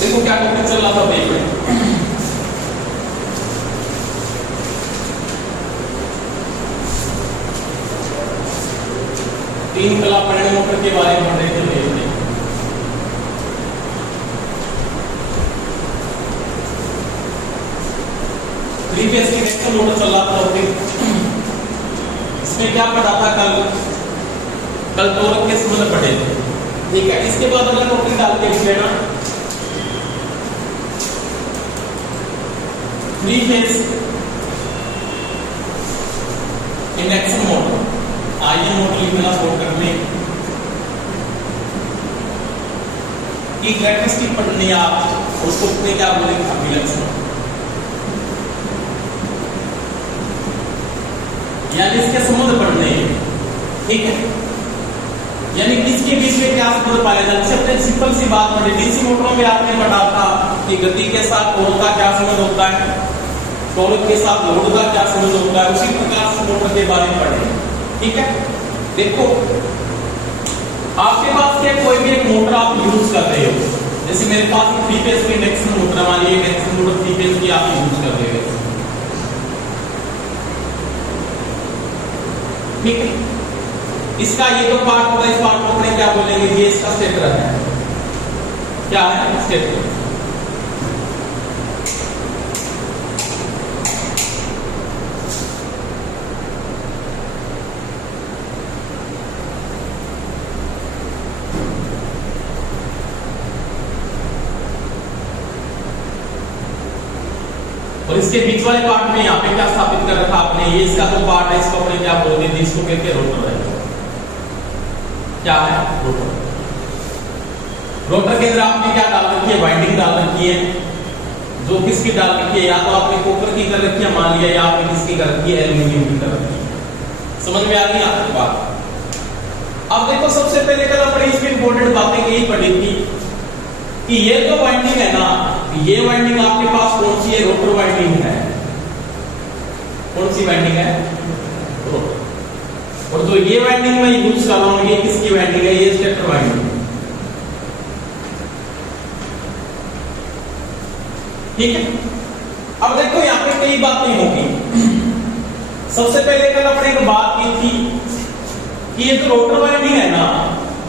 देखो क्या टॉपिक चल रहा था पेज में। तीन कला परिणाम मोटर के बारे में पढ़ रहे थे पेज में। प्रीवियस इंडक्शन मोटर चल रहा था टॉपिक। इसमें क्या पढ़ा था कल टॉर्क के संबंध पढ़े थे, ठीक है। इसके बाद अगला टॉपिक डाल के लिख लेना थ्री फेज इंडक्शन मोटर। आइए मोटर लिखना शॉर्ट करने की कैरेक्टरिस्टिक पढ़नी है आप, उसको अपने क्या बोलेंगे विलक्षण, यानी इसके संबंध पढ़ने हैं, ठीक है। यानी किसके बीच में क्या संबंध पाया जाता है। सबसे सिंपल सी बात पढ़ी, डीसी मोटरों में आपने पढ़ा था कि गति के साथ टॉर्क का क्या संबंध होता है, टॉर्क के साथ लोड का क्या संबंध होता है। उसी प्रकार से मोटर के बारे में पढ़े, ठीक है। देखो आपके पास क्या कोई भी एक मोटर आप यूज कर रहे हो, जैसे मेरे पास एक 3 फेज की इंडक्शन मोटर, मान लीजिए इंडक्शन मोटर 3 फेज की आप यूज कर रहे हो, ठीक है। इसका ये तो पार्ट होगा, इस पार्ट को अपने क्या बोलेंगे, ये इसका स्टेटर है। क्या है स्टेटर। और इसके बीच वाले पार्ट में यहाँ पे क्या स्थापित कर रखा आपने, ये इसका तो पार्ट है, इसको अपने क्या बोलते हैं, इसको कहते हैं रोटर है। क्या है रोटर। रोटर के अंदर आपने क्या डाल रखी है, वाइंडिंग डाल रखी है, जो किसकी डाल रखी है, या तो आपने कॉपर की कर रखी है मान लिया, या आपने किसकी कर रखी है, एल्यूमिनियम की कर रखी है। समझ में आ गई आपकी बात। अब देखो सबसे पहले कल अपने इसमें इंपॉर्टेंट बातें यही पढ़ी थी कि ये जो वाइंडिंग है ना, ये वाइंडिंग आपके पास कौन सी है, रोटर वाइंडिंग है। कौन सी वाइंडिंग है, रोटर। और जो ये वाइंडिंग मैं यूज कर रहा हूं, ये किसकी वाइंडिंग है, ये स्टेटर वाइंडिंग, ठीक है। अब देखो यहां पे कई बातें होगी। सबसे पहले कल अपने एक बात की थी कि ये जो रोटर वाइंडिंग है ना,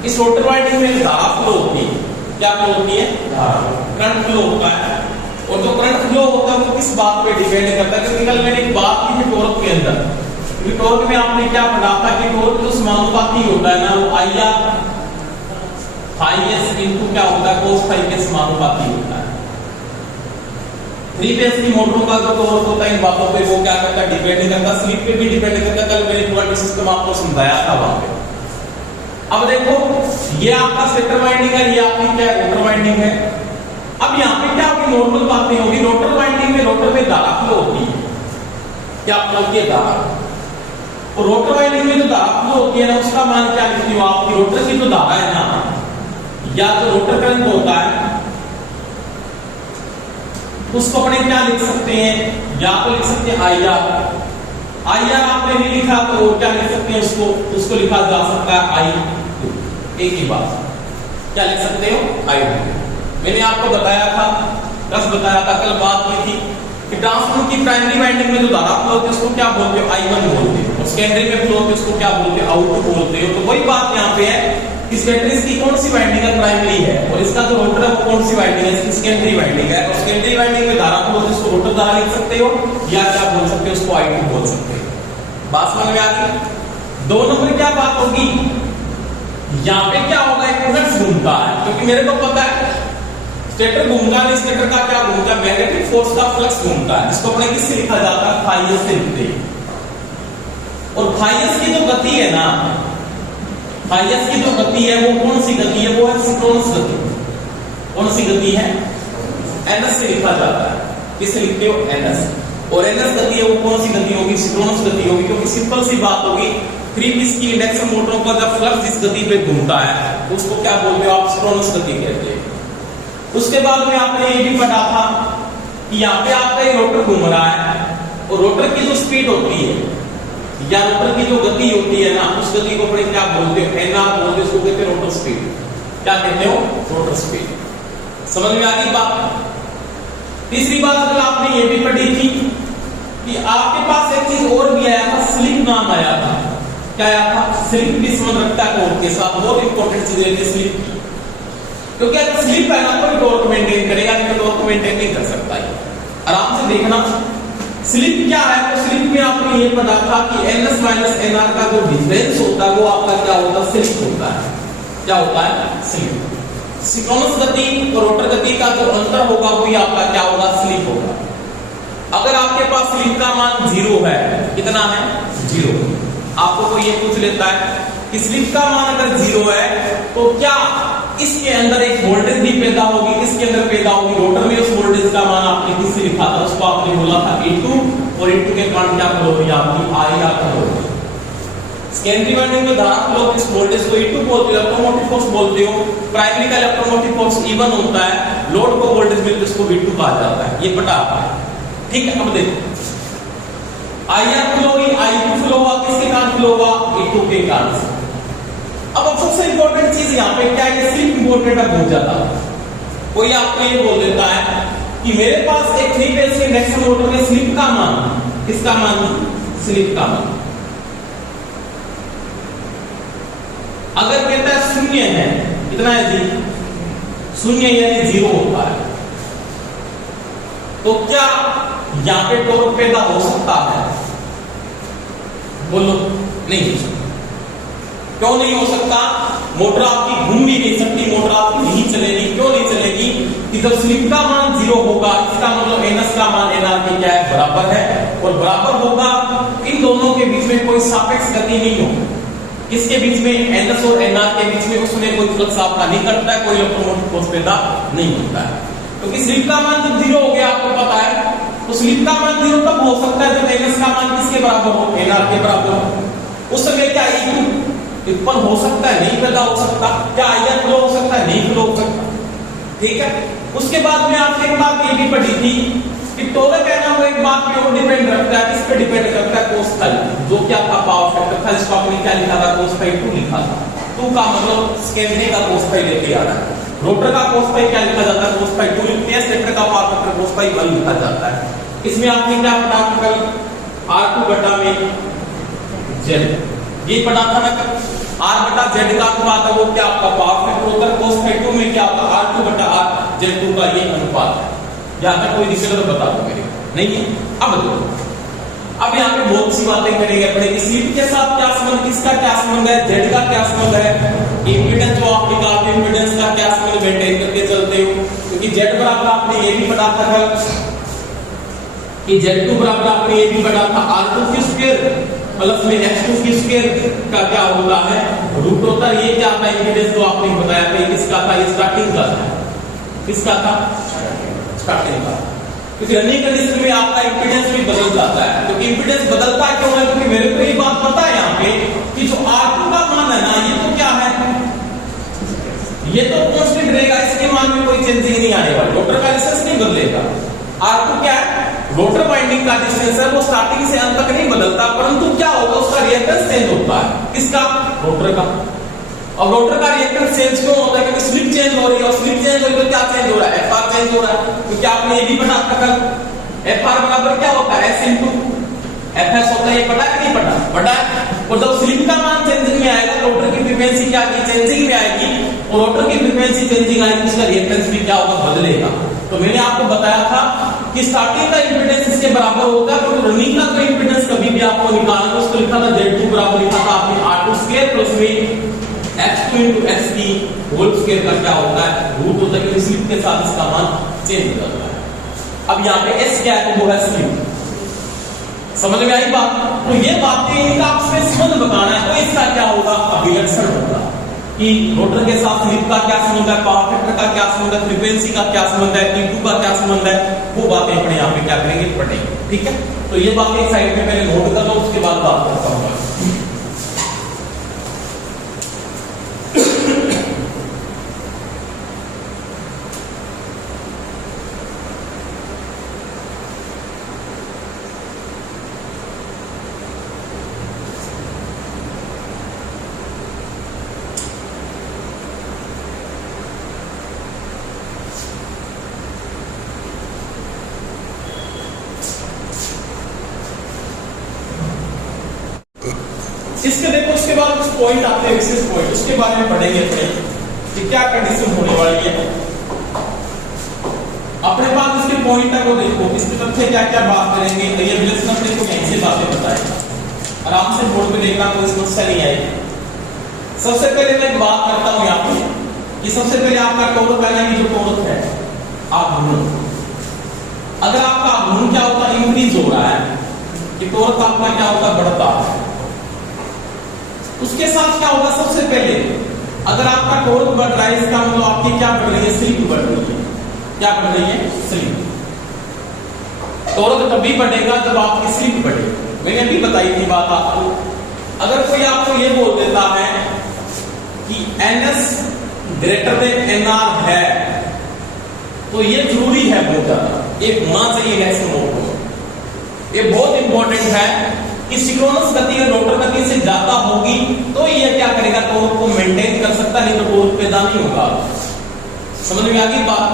इस रोटर वाइंडिंग में धारा फ्लो होती है। क्या फ्लो होती है, करंट फ्लो होता है। और जो करंट फ्लो होता है वो किस बात पे डिपेंड करता है, क्योंकि कल मैंने एक बात की थी टॉर्क के अंदर, क्योंकि टॉर्क में आपने क्या पढ़ा था कि टॉर्क जो समानुपाती होता है ना, वो IR फाई एस इनटू क्या होता है, cos फाई के समानुपाती होता है। 3 फेज की मोटरों का जो टॉर्क होता है इन बातों पे वो क्या करता है, डिपेंड करता है, स्लिप पे भी डिपेंड करता है। कल मैंने पूरा सिस्टम आपको समझाया था वहां पे। अब देखो ये आपका स्टेटर वाइंडिंग है, ये आपकी क्या रोटर वाइंडिंग है। अब यहाँ पे क्या होगी, नॉर्मल बातें होगी। रोटर वाइंडिंग में रोटर में धारा फ्लो होती है, क्या फ्लो होती है, धारा। और रोटर वाइंडिंग में जो धारा फ्लो होती है ना, उसका मान क्या लिखती हो आपकी, रोटर की जो धारा है ना, या जो रोटर करंट होता है, उसको अपने क्या लिख सकते हैं, या तो लिख सकते हैं IR। IR आपने नहीं लिखा तो क्या लिख सकते हैं, उसको लिखा जा सकता है I2। एक ही बात, क्या लिख सकते हो, I2। मैंने आपको बताया था, कल बात की थी कि ट्रांसफार्मर की प्राइमरी वाइंडिंग में जो धारा फ्लो होती है उसको क्या बोलते हो, I1 बोलते हो। और सेकेंडरी में फ्लो होती है उसको क्या बोलते हो, I2 बोलते हो। तो वही बात यहाँ पे है कि सेकेंडरी की कौन सी वाइंडिंग है, प्राइमरी है, और इसका जो रोटर है वो कौन सी वाइंडिंग है, इसकी सेकेंडरी वाइंडिंग है। और सेकेंडरी वाइंडिंग में धारा फ्लो होती है उसको रोटर धारा लिख सकते हो, या क्या बोल सकते हो, उसको I2 बोल सकते हो। बात समझ में आ गई। 2 नंबर क्या बात होगी, यहाँ पे क्या होगा, एक फ्लक्स घूमता है, क्योंकि मेरे को पता है स्टेटर घूमता है, स्टेटर का क्या घूमता है, मैग्नेटिक फोर्स का फ्लक्स घूमता है, जिसको अपने किससे लिखा जाता है, फाई एस से लिखते हैं। और फाई एस की जो गति है ना, फाई एस की जो गति है वो कौन सी गति है, वो है सिंक्रोनस गति। कौन सी गति है, एनएस से लिखा जाता है। किससे लिखते हो, एनएस। और एनएस गति है वो कौन सी गति होगी, सिंक्रोनस गति होगी। क्योंकि सिंपल सी बात होगी, 3 फेज की इंडक्शन मोटरों का जब फ्लक्स जिस गति पे घूमता है उसको क्या बोलते हो आप, सिंक्रोनस गति कहते हैं। उसके बाद में आपने ये भी पढ़ा था कि यहाँ पे आपका ये रोटर घूम रहा है, और रोटर की जो स्पीड होती है या रोटर की जो गति होती है ना, उस गति को अपने क्या बोलते हो, NR बोलते हो, उसको कहते हैं रोटर स्पीड। क्या कहते हो, रोटर स्पीड। समझ में आ गई बात। तीसरी बात अगर आपने ये भी पढ़ी थी कि आपके पास एक चीज और भी आया था, स्लिप नाम आया था। क्या आया था? स्लिप भी संबंध रखता है कोड के साथ, बहुत इंपॉर्टेंट चीज रहती है स्लिप की, क्योंकि अगर स्लिप है ना कोई टॉर्क मेंटेन करेगा, नहीं तो टॉर्क मेंटेन नहीं कर सकता है। आराम से देखना स्लिप क्या है। तो स्लिप में आपने ये पढ़ा था कि ns माइनस nr का जो डिफरेंस होता है वो आपका क्या होता है? स्लिप होता है। क्या होता है? स्लिप। सिंक्रोनस गति और रोटर गति का जो अंतर होगा वही आपका क्या होगा? स्लिप होगा। अगर आपके पास स्लिप का मान 0 है, कितना है? 0। आपको कोई ये पूछ लेता है कि स्लिप का मान अगर 0 है तो क्या इसके अंदर एक वोल्टेज भी पैदा होगी? किसके अंदर पैदा होगी? रोटर में। उस वोल्टेज का मान आपने किससे लिखा था? उसको आपने बोला था E2, और E2 के कारण क्या फ्लो हुई? आपकी IR फ्लो हुई। सेकेंडरी वाइंडिंग में धारा फ्लो इस वोल्टेज को E2 बोलते हो, इलेक्ट्रोमोटिव फोर्स बोलते हो। प्राइमरी का इलेक्ट्रोमोटिव फोर्स E1 होता है, लोड को वोल्टेज मिलता है उसको V2 कहा जाता है। ये पता आपको, ठीक है। अब देखो IR फ्लो हुई, I2 फ्लो हुआ, किसके कारण फ्लो हुआ? E2 के कारण से। अब सबसे इंपॉर्टेंट चीज यहाँ पे क्या है? स्लिप इंपॉर्टेंट है बहुत ज्यादा। कोई आपको ये बोल देता है कि मेरे पास एक 3 फेज के इंडक्शन मोटर में स्लिप का मान, किसका मान? स्लिप का मान अगर कहता है 0 है, कितना है जी? 0 यानी 0 होता है, तो क्या यहां पे टॉर्क पैदा हो सकता है? बोलो, नहीं हो सकता। क्यों नहीं हो सकता? मोटर आपकी घूम भी नहीं सकती, मोटर आपकी नहीं चलेगी। क्यों नहीं चलेगी? कि जब स्लिप का मान 0 होगा, इसका मतलब ns का मान nr के क्या है? बराबर है। और बराबर होगा, इन दोनों के बीच में कोई सापेक्ष गति नहीं होगी। इसके बीच में ns और nr के बीच में उसमें कोई फ्लक्स आपका नहीं करता है, कोई इलेक्ट्रोमोटिव फोर्स पैदा नहीं होता है। क्योंकि स्लिप का मान जब 0 हो गया, आपको पता है, तो स्लिप का मान 0 तब हो सकता है जब ns का मान किसके बराबर हो? nr के बराबर हो। उस समय क्या E2 उत्पन्न हो सकता है? नहीं पैदा हो सकता। क्या IR फ्लो हो सकता है? नहीं फ्लो हो सकता। ठीक है। उसके बाद में आपने एक बात ये भी पढ़ी थी कि टॉर्क है ना वो एक बात पे और डिपेंड रखता है। किस पे डिपेंड करता है? cos फाई, जो कि आपका पावर फैक्टर था, जिसको आपने क्या लिखा था? cos फाई 2 लिखा था। 2 का मतलब सेकेंडरी का cos फाई लेके आ रहा है। रोटर का cos फाई क्या लिखा जाता है? cos फाई 2 लिखते हैं। स्टेटर का पावर फैक्टर cos फाई 1 लिखा जाता है। इसमें आपने क्या पढ़ा था कल? R2 बटा में Z, ये पढ़ा था ना कल। R बटा Z का अनुपात है वो क्या आपका पावर फैक्टर होता है। cos फाई 2 में क्या होता है? R2 बटा R Z2 का ये अनुपात है। यहाँ तक कोई दिक्कत तो बता दो मेरे को, नहीं है? अब देखो, अब यहाँ पे बहुत सी बातें करेंगे अपने कि स्लिप के साथ क्या संबंध, किसका क्या संबंध है, Z का क्या संबंध है, इम्पीडेंस जो आप निकालते हो इम्पीडेंस का क्या संबंध मेंटेन करके चलते हो। क्योंकि Z बराबर आपने ये भी पढ़ा था कल कि Z2 बराबर आपने ये भी पढ़ा था R2 की स्क्वायर प्लस में X2 की स्क्वायर का क्या होता है? रूट होता है। ये क्या था? इम्पीडेंस जो आपने बताया था, किसका था? ये स्टार्टिंग का था। किसका था? स्टार्टिंग का। क्योंकि रनिंग कंडीशन में आपका इंपीडेंस भी बदल जाता है। क्योंकि इंपीडेंस बदलता क्यों है? क्योंकि मेरे को ये बात पता है यहाँ पे कि जो R2 का मान है ना, ये तो क्या है? ये तो कांस्टेंट रहेगा, इसके मान में कोई चेंजिंग नहीं आने वाली। रोटर का डिस्टेंस नहीं बदलेगा। R2 क्या है? रोटर वाइंडिंग का डिस्टेंस है, वो स्टार्टिंग से अंत तक नहीं बदलता, परंतु क्या होगा? उसका रिएक्टेंस चेंज होता है। किसका? रोटर का। अब रोटर का रिएक्टेंस चेंज क्यों होता है? क्योंकि स्लिप चेंज हो रही है, और स्लिप चेंज हो रही है तो क्या चेंज हो रहा है? FR चेंज हो रहा है। क्योंकि आपने ये भी पढ़ा था कल, FR बराबर क्या होता है? S into FS होता है। ये पता है कि नहीं पढ़ा? पढ़ा है। और जब स्लिप का मान चेंजिंग में आएगा, रोटर की फ्रीक्वेंसी क्या की? चेंजिंग में आएगी, और रोटर की फ्रीक्वेंसी चेंजिंग आएगी, उसका रिएक्टेंस भी क्या होगा? बदलेगा। तो मैंने आपको बताया था कि स्टार्टिंग का इंपीडेंस इसके बराबर होगा, तो रनिंग का कोई इंपीडेंस कभी भी आपको निकालना, उसको लिखा था Z2 बराबर लिखा था आपने R2 स्क्वायर प्लस में X2 into X की होल स्क्वायर का क्या होता है? रूट होता है। क्योंकि स्लिप के साथ इसका मान चेंज हो जाता है। अब यहाँ पे S क्या है? तो वो है स्लिप। समझ में आई बात? तो ये बातें इनका आपस में संबंध बताना है, तो इसका क्या होगा? अभिलक्षण होगा कि रोटर के साथ स्लिप का क्या संबंध है, पावर फैक्टर का क्या संबंध है, फ्रीक्वेंसी का क्या संबंध है, T2 का क्या संबंध है, वो बातें अपने यहाँ पे क्या करेंगे? पढ़ेंगे। ठीक है। तो ये बातें एक साइड में पहले नोट कर लो, उसके बाद बात करता हूँ। इसके देखो उसके बाद कुछ पॉइंट आते हैं, विशेष पॉइंट, उसके बारे में पढ़ेंगे अपने कि क्या कंडीशन होने वाली है। अपने पास इसके पॉइंट है वो देखो, इसके तथ्य क्या क्या बात करेंगे, तो ये विश्लेषण देखो यहीं से बातें बताएगा, आराम से बोर्ड पे देखना, कोई समस्या नहीं आएगी। सबसे पहले मैं एक बात करता हूं यहाँ पे कि सबसे पहले आपका टोरक है ना, कि जो टोरक है आघूर्ण, अगर आपका आघूर्ण क्या होता है, इंक्रीज हो रहा है, कि टोरक आपका क्या होता है, बढ़ता है, उसके साथ क्या होगा, सबसे पहले अगर आपका टोरक बढ़ रहा है, इसका मतलब आपकी क्या बढ़ रही है, स्लिप बढ़ रही है। क्या बढ़ रही है, स्लिप। टोरक तभी बढ़ेगा जब आपकी स्लिप बढ़ेगी। मैंने अभी बताई थी बात आपको। अगर कोई आपको ये बोल देता है कि NS ग्रेटर देन NR है, तो ये जरूरी है बहुत ज्यादा, एक होना चाहिए इंडक्शन मोटर। ये बहुत इंपॉर्टेंट है कि सिंक्रोनस गति और रोटर गति से ज्यादा होगी तो ये क्या करेगा, टोरक को मेंटेन कर सकता, नहीं तो टोरक पैदा नहीं होगा। समझ में आ गई बात।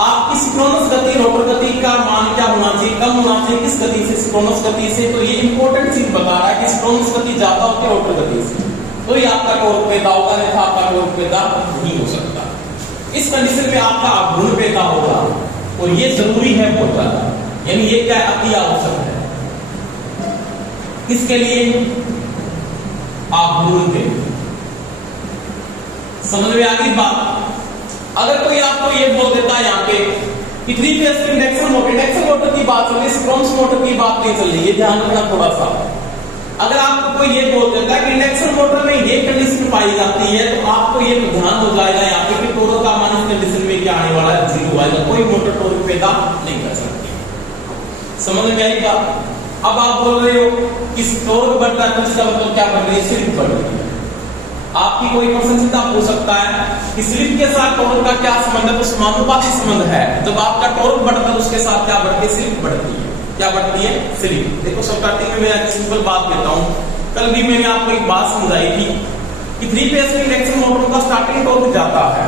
आपकी सिंक्रोनस गति रोटर गति का मान क्या होना चाहिए, कम होना चाहिए, किस गति से, सिंक्रोनस गति से। तो ये इंपॉर्टेंट चीज बता रहा है कि सिंक्रोनस गति ज्यादा होती है रोटर गति से, तो ये आपका टोरक पैदा होगा, नहीं तो आपका टोरक पैदा नहीं हो सकता। इस कंडीशन में आपका आघूर्ण पैदा होगा और ये जरूरी है बहुत ज्यादा, यानी ये क्या अति आवश्यक है। किसके लिए, आघूर्ण के। समझ में आ गई बात। अगर कोई आपको ये बोल देता है यहाँ पे कि 3 फेज की इंडक्शन मोटर की बात चल रही है, सिंक्रोनस मोटर की बात नहीं चल रही है, ध्यान रखना थोड़ा सा। अगर आपको कोई ये बोल देता है कि इंडक्शन मोटर में ये कंडीशन पाई जाती है, तो आपको ये ध्यान हो जाएगा यहाँ पे कि टोरक का मान इस कंडीशन में क्या आने वाला है, 0 आएगा। कोई मोटर टोरक पैदा नहीं कर सकती। समझ में आई बात। अब आप बोल रहे हो कि टोरक बढ़ता है, तो इसका मतलब क्या बढ़ रही है, स्लिप बढ़ रही है। आपकी कोई प्रश्न चिंता पूछ सकता है कि स्लिप के साथ टोरक का क्या संबंध है, तो समानुपाती संबंध है। जब आपका टोरक बढ़ता है, उसके साथ क्या बढ़ती है, स्लिप बढ़ती है। क्या बढ़ती है, स्लिप। देखो स्टार्टिंग में मैं सिंपल बात कहता हूं, कल भी मैंने आपको एक बात समझाई थी कि 3 फेज की इंडक्शन मोटर का स्टार्टिंग टॉर्क जाता है,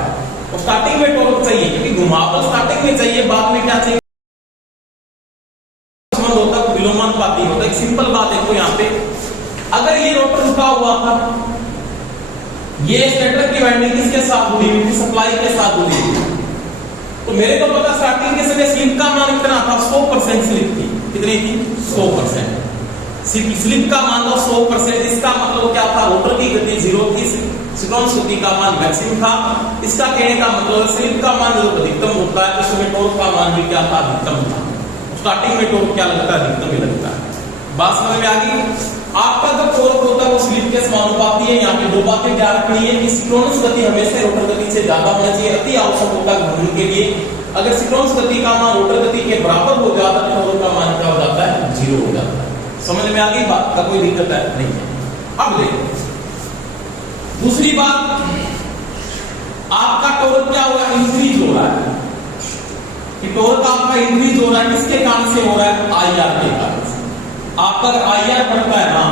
और स्टार्टिंग में टॉर्क चाहिए, क्योंकि घुमावदार स्टार्टिंग में चाहिए, बाद में क्या चाहिए होता है, विलोमानुपाती होता है। एक सिंपल बात देखो यहाँ पे, अगर ये रोटर रुका हुआ था, ये स्टेटर की वाइंडिंग किसके साथ जुड़ी हुई थी, सप्लाई के साथ जुड़ी हुई थी, तो मेरे को पता स्टार्टिंग के समय स्लिप का मान कितना था, 100% स्लिप थी। कितनी थी, 100%। स्लिप का मान था 100%। इसका मतलब क्या था, रोटर की गति 0 थी, सिंक्रोनस गति का मान मैक्सिमम था। इसका कहने का मतलब स्लिप का मान जब अधिकतम होता है, उसमें टॉर्क का मान भी क्या था, अधिकतम था। स्टार्टिंग में टॉर्क क्या लगता है, अधिकतम ही लगता है। बात समझ में आ गई। आपका जब टॉर्क होता है वो स्लिप के समानुपाती है। यहाँ पे 2 बातें क्या रखनी है कि सिंक्रोनस गति हमेशा रोटर गति से ज्यादा होना चाहिए, अति आवश्यक होता है घूमने के लिए। अगर सिंक्रोनस गति का मान रोटर गति के बराबर हो जाता है, तो टॉर्क का मान क्या हो जाता है, 0 हो जाता है। समझ में आ गई बात का, कोई दिक्कत है नहीं है। अब देखो दूसरी बात, आपका टॉर्क क्या हो रहा है, इंक्रीज हो रहा है। कि टॉर्क आपका इंक्रीज हो रहा है, किसके कारण से हो रहा है, IR के कारण से। आपका अगर IR बढ़ता है ना,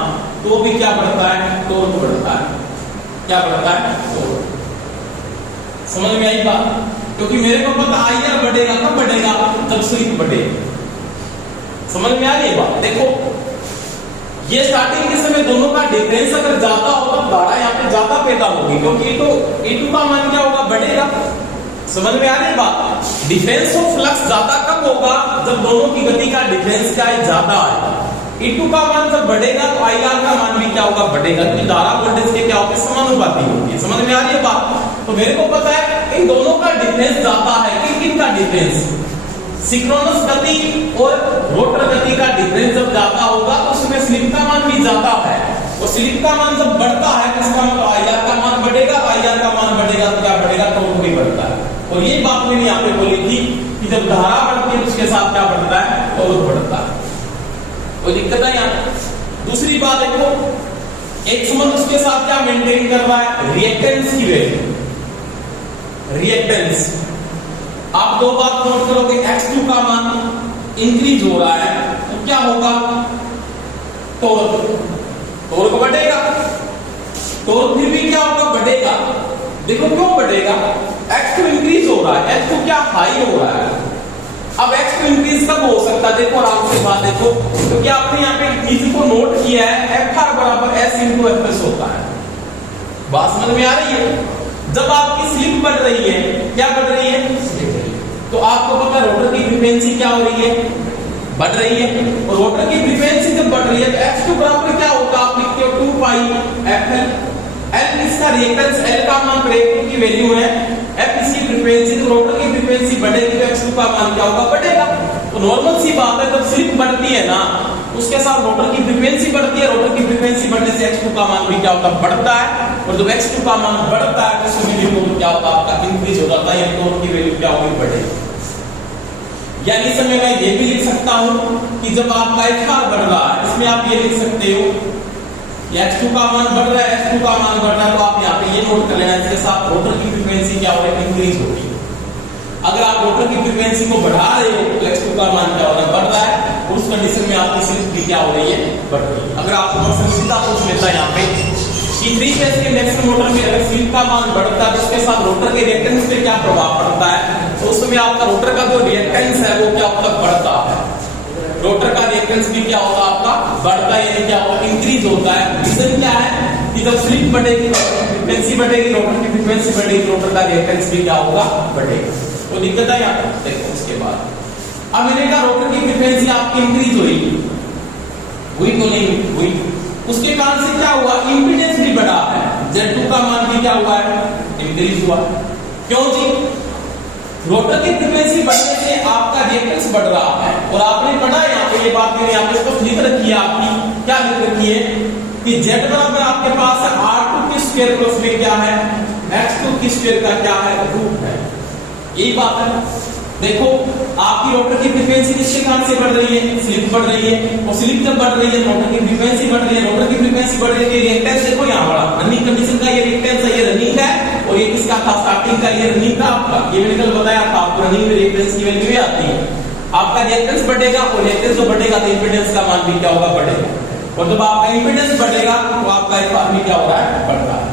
तो भी क्या बढ़ता है, टॉर्क बढ़ता है। क्या बढ़ता है, टॉर्क। समझ में आई बात। क्योंकि मेरे को पता IR बढ़ेगा, कब बढ़ेगा, जब स्लिप बढ़ेगी। समझ में आ रही बात। देखो ये स्टार्टिंग के समय दोनों का डिफरेंस अगर ज्यादा होगा, धारा यहाँ पे ज्यादा पैदा होगी, क्योंकि E2 का मान क्या होगा, बढ़ेगा। समझ में आ रही बात। डिफरेंस ऑफ फ्लक्स ज्यादा कब होगा, जब दोनों की गति का डिफरेंस क्या है, ज्यादा है। E2 का मान जब बढ़ेगा तो IR का मान भी क्या होगा, बढ़ेगा, क्योंकि धारा वोल्टेज के क्या होते हैं, समानुपाती होती है। समझ में आ रही है बात। तो मेरे को पता है इन दोनों का डिफरेंस ज्यादा है। किन का डिफरेंस, सिंक्रोनस गति और रोटर गति का डिफरेंस जब ज्यादा होगा तो उसमें स्लिप का मान भी ज्यादा है, और स्लिप का मान जब बढ़ता है तो इसका मतलब IR का मान बढ़ेगा, IR का मान बढ़ेगा तो क्या बढ़ेगा, टॉर्क भी बढ़ता है। और ये बात मैंने यहाँ पे बोली थी कि जब धारा बढ़ती है तो उसके साथ क्या बढ़ता है, टॉर्क बढ़ता है। कोई दिक्कत है यहाँ। दूसरी बात देखो, एक संबंध उसके साथ क्या मेंटेन कर रहा है, रिएक्टेंस की वैल्यू। रिएक्टेंस आप 2 बात नोट करोगे, X2 का मान इंक्रीज हो रहा है तो क्या होगा, टॉर्क बढ़ेगा। टॉर्क फिर भी क्या होगा, बढ़ेगा। देखो क्यों बढ़ेगा, X2 इंक्रीज हो रहा है, X2 क्या हाई हो रहा है। अब x को इंक्रीज कब हो सकता है? देखो आराम से बात देखो, क्योंकि आपने यहाँ पे चीज को नोट किया है FR बराबर S इंटू FS होता है। बात समझ में आ रही है? जब आपकी स्लिप बढ़ रही है, क्या बढ़ रही है? तो आपको पता है रोटर की फ्रीक्वेंसी क्या हो रही है? बढ़ रही है। और रोटर की फ्रीक्वेंसी जब बढ़ रही है तो x2 बराबर क्या होगा? आप लिखते हो 2 पाई FL। L इसका रिएक्टेंस L का मान ब्रेक की वैल्यू है, F इसकी फ्रीक्वेंसी, तो रोटर की फ्रीक्वेंसी बढ़ेगी तो x2 का मान क्या होगा? बढ़ेगा। तो नॉर्मल सी बात है, जब स्लिप बढ़ती है ना उसके साथ रोटर की फ्रीक्वेंसी बढ़ती है, रोटर की फ्रीक्वेंसी बढ़ने से x2 का मान भी क्या होता है? बढ़ता है। और जब x2 का मान बढ़ता है तो उसमें भी क्या होता है? आपका इंक्रीज हो जाता है, यानी टॉर्क की वैल्यू क्या होगी? बढ़ेगी। यानी इस समय मैं ये भी लिख सकता हूं कि जब आपका FR बढ़ रहा है, इसमें आप ये लिख सकते हो x2 का मान बढ़ रहा है, x2 का मान बढ़ रहा है, तो आप यहाँ पे ये नोट कर लेना, इसके साथ रोटर की फ्रीक्वेंसी क्या हो रही है? इंक्रीज होगी। अगर आप रोटर की फ्रीक्वेंसी को बढ़ा रहे हो तो x2 का मान क्या हो रहा है? बढ़ रहा है। और उस कंडीशन में आपकी स्लिप भी क्या हो रही है? बढ़ रही है। अगर आप सीधा पूछ लेता है यहाँ पे कि 3 फेज के इंडक्शन मोटर में अगर स्लिप का मान बढ़ता है तो उसके साथ रोटर के रिएक्टेंस पे क्या प्रभाव पड़ता है? तो उस समय आपका रोटर का जो रिएक्टेंस है वो क्या होता है? बढ़ता है। रोटर का रिएक्टेंस भी क्या होता है? आपका बढ़ता है, यानी क्या होता है? इंक्रीज होता है। रीजन क्या है कि जब स्लिप बढ़ेगी फ्रीक्वेंसी बढ़ेगी, रोटर की फ्रीक्वेंसी बढ़ेगी, रोटर का रिएक्टेंस भी क्या होगा? बढ़ेगा। तो दिक्कत है यहाँ पर। देखो उसके बाद अब मैंने कहा रोटर की फ्रीक्वेंसी आपकी इंक्रीज हुई तो नहीं हुई, उसके कारण से क्या हुआ? इंपीडेंस भी बढ़ा है, Z2 का मान भी क्या हुआ है? इंक्रीज हुआ। क्यों जी? रोटर की फ्रीक्वेंसी बढ़ने से आपका रिएक्टेंस बढ़ रहा है। और आपने पढ़ा यहाँ पे, ये बात मैंने यहाँ पे इसको लिख रखी है आपकी, क्या लिख रखी है कि Z बराबर आपके पास है R2 की स्क्वायर प्लस में क्या है? X2 की स्क्वायर का क्या है? रूट है। यही बात है। देखो आपकी रोटर की फ्रीक्वेंसी किसके कारण से बढ़ रही है? स्लिप बढ़ रही है। और स्लिप जब बढ़ रही है रोटर की फ्रीक्वेंसी बढ़ रही है, रोटर की फ्रीक्वेंसी बढ़ रही है, रिएक्टेंस देखो यहाँ बड़ा रनिंग कंडीशन का ये रिएक्टेंस है, ये रनिंग है। और ये किसका था? स्टार्टिंग का। ये रनिंग का आपका, ये मैंने कल बताया था आपको, रनिंग में रिएक्टेंस की वैल्यू आती है। आपका रिएक्टेंस बढ़ेगा और रिएक्टेंस जो बढ़ेगा तो इंपीडेंस का मान भी क्या होगा? बढ़ेगा। और जब आपका इंपीडेंस बढ़ेगा तो आपका FR भी क्या हो रहा है? बढ़ रहा है।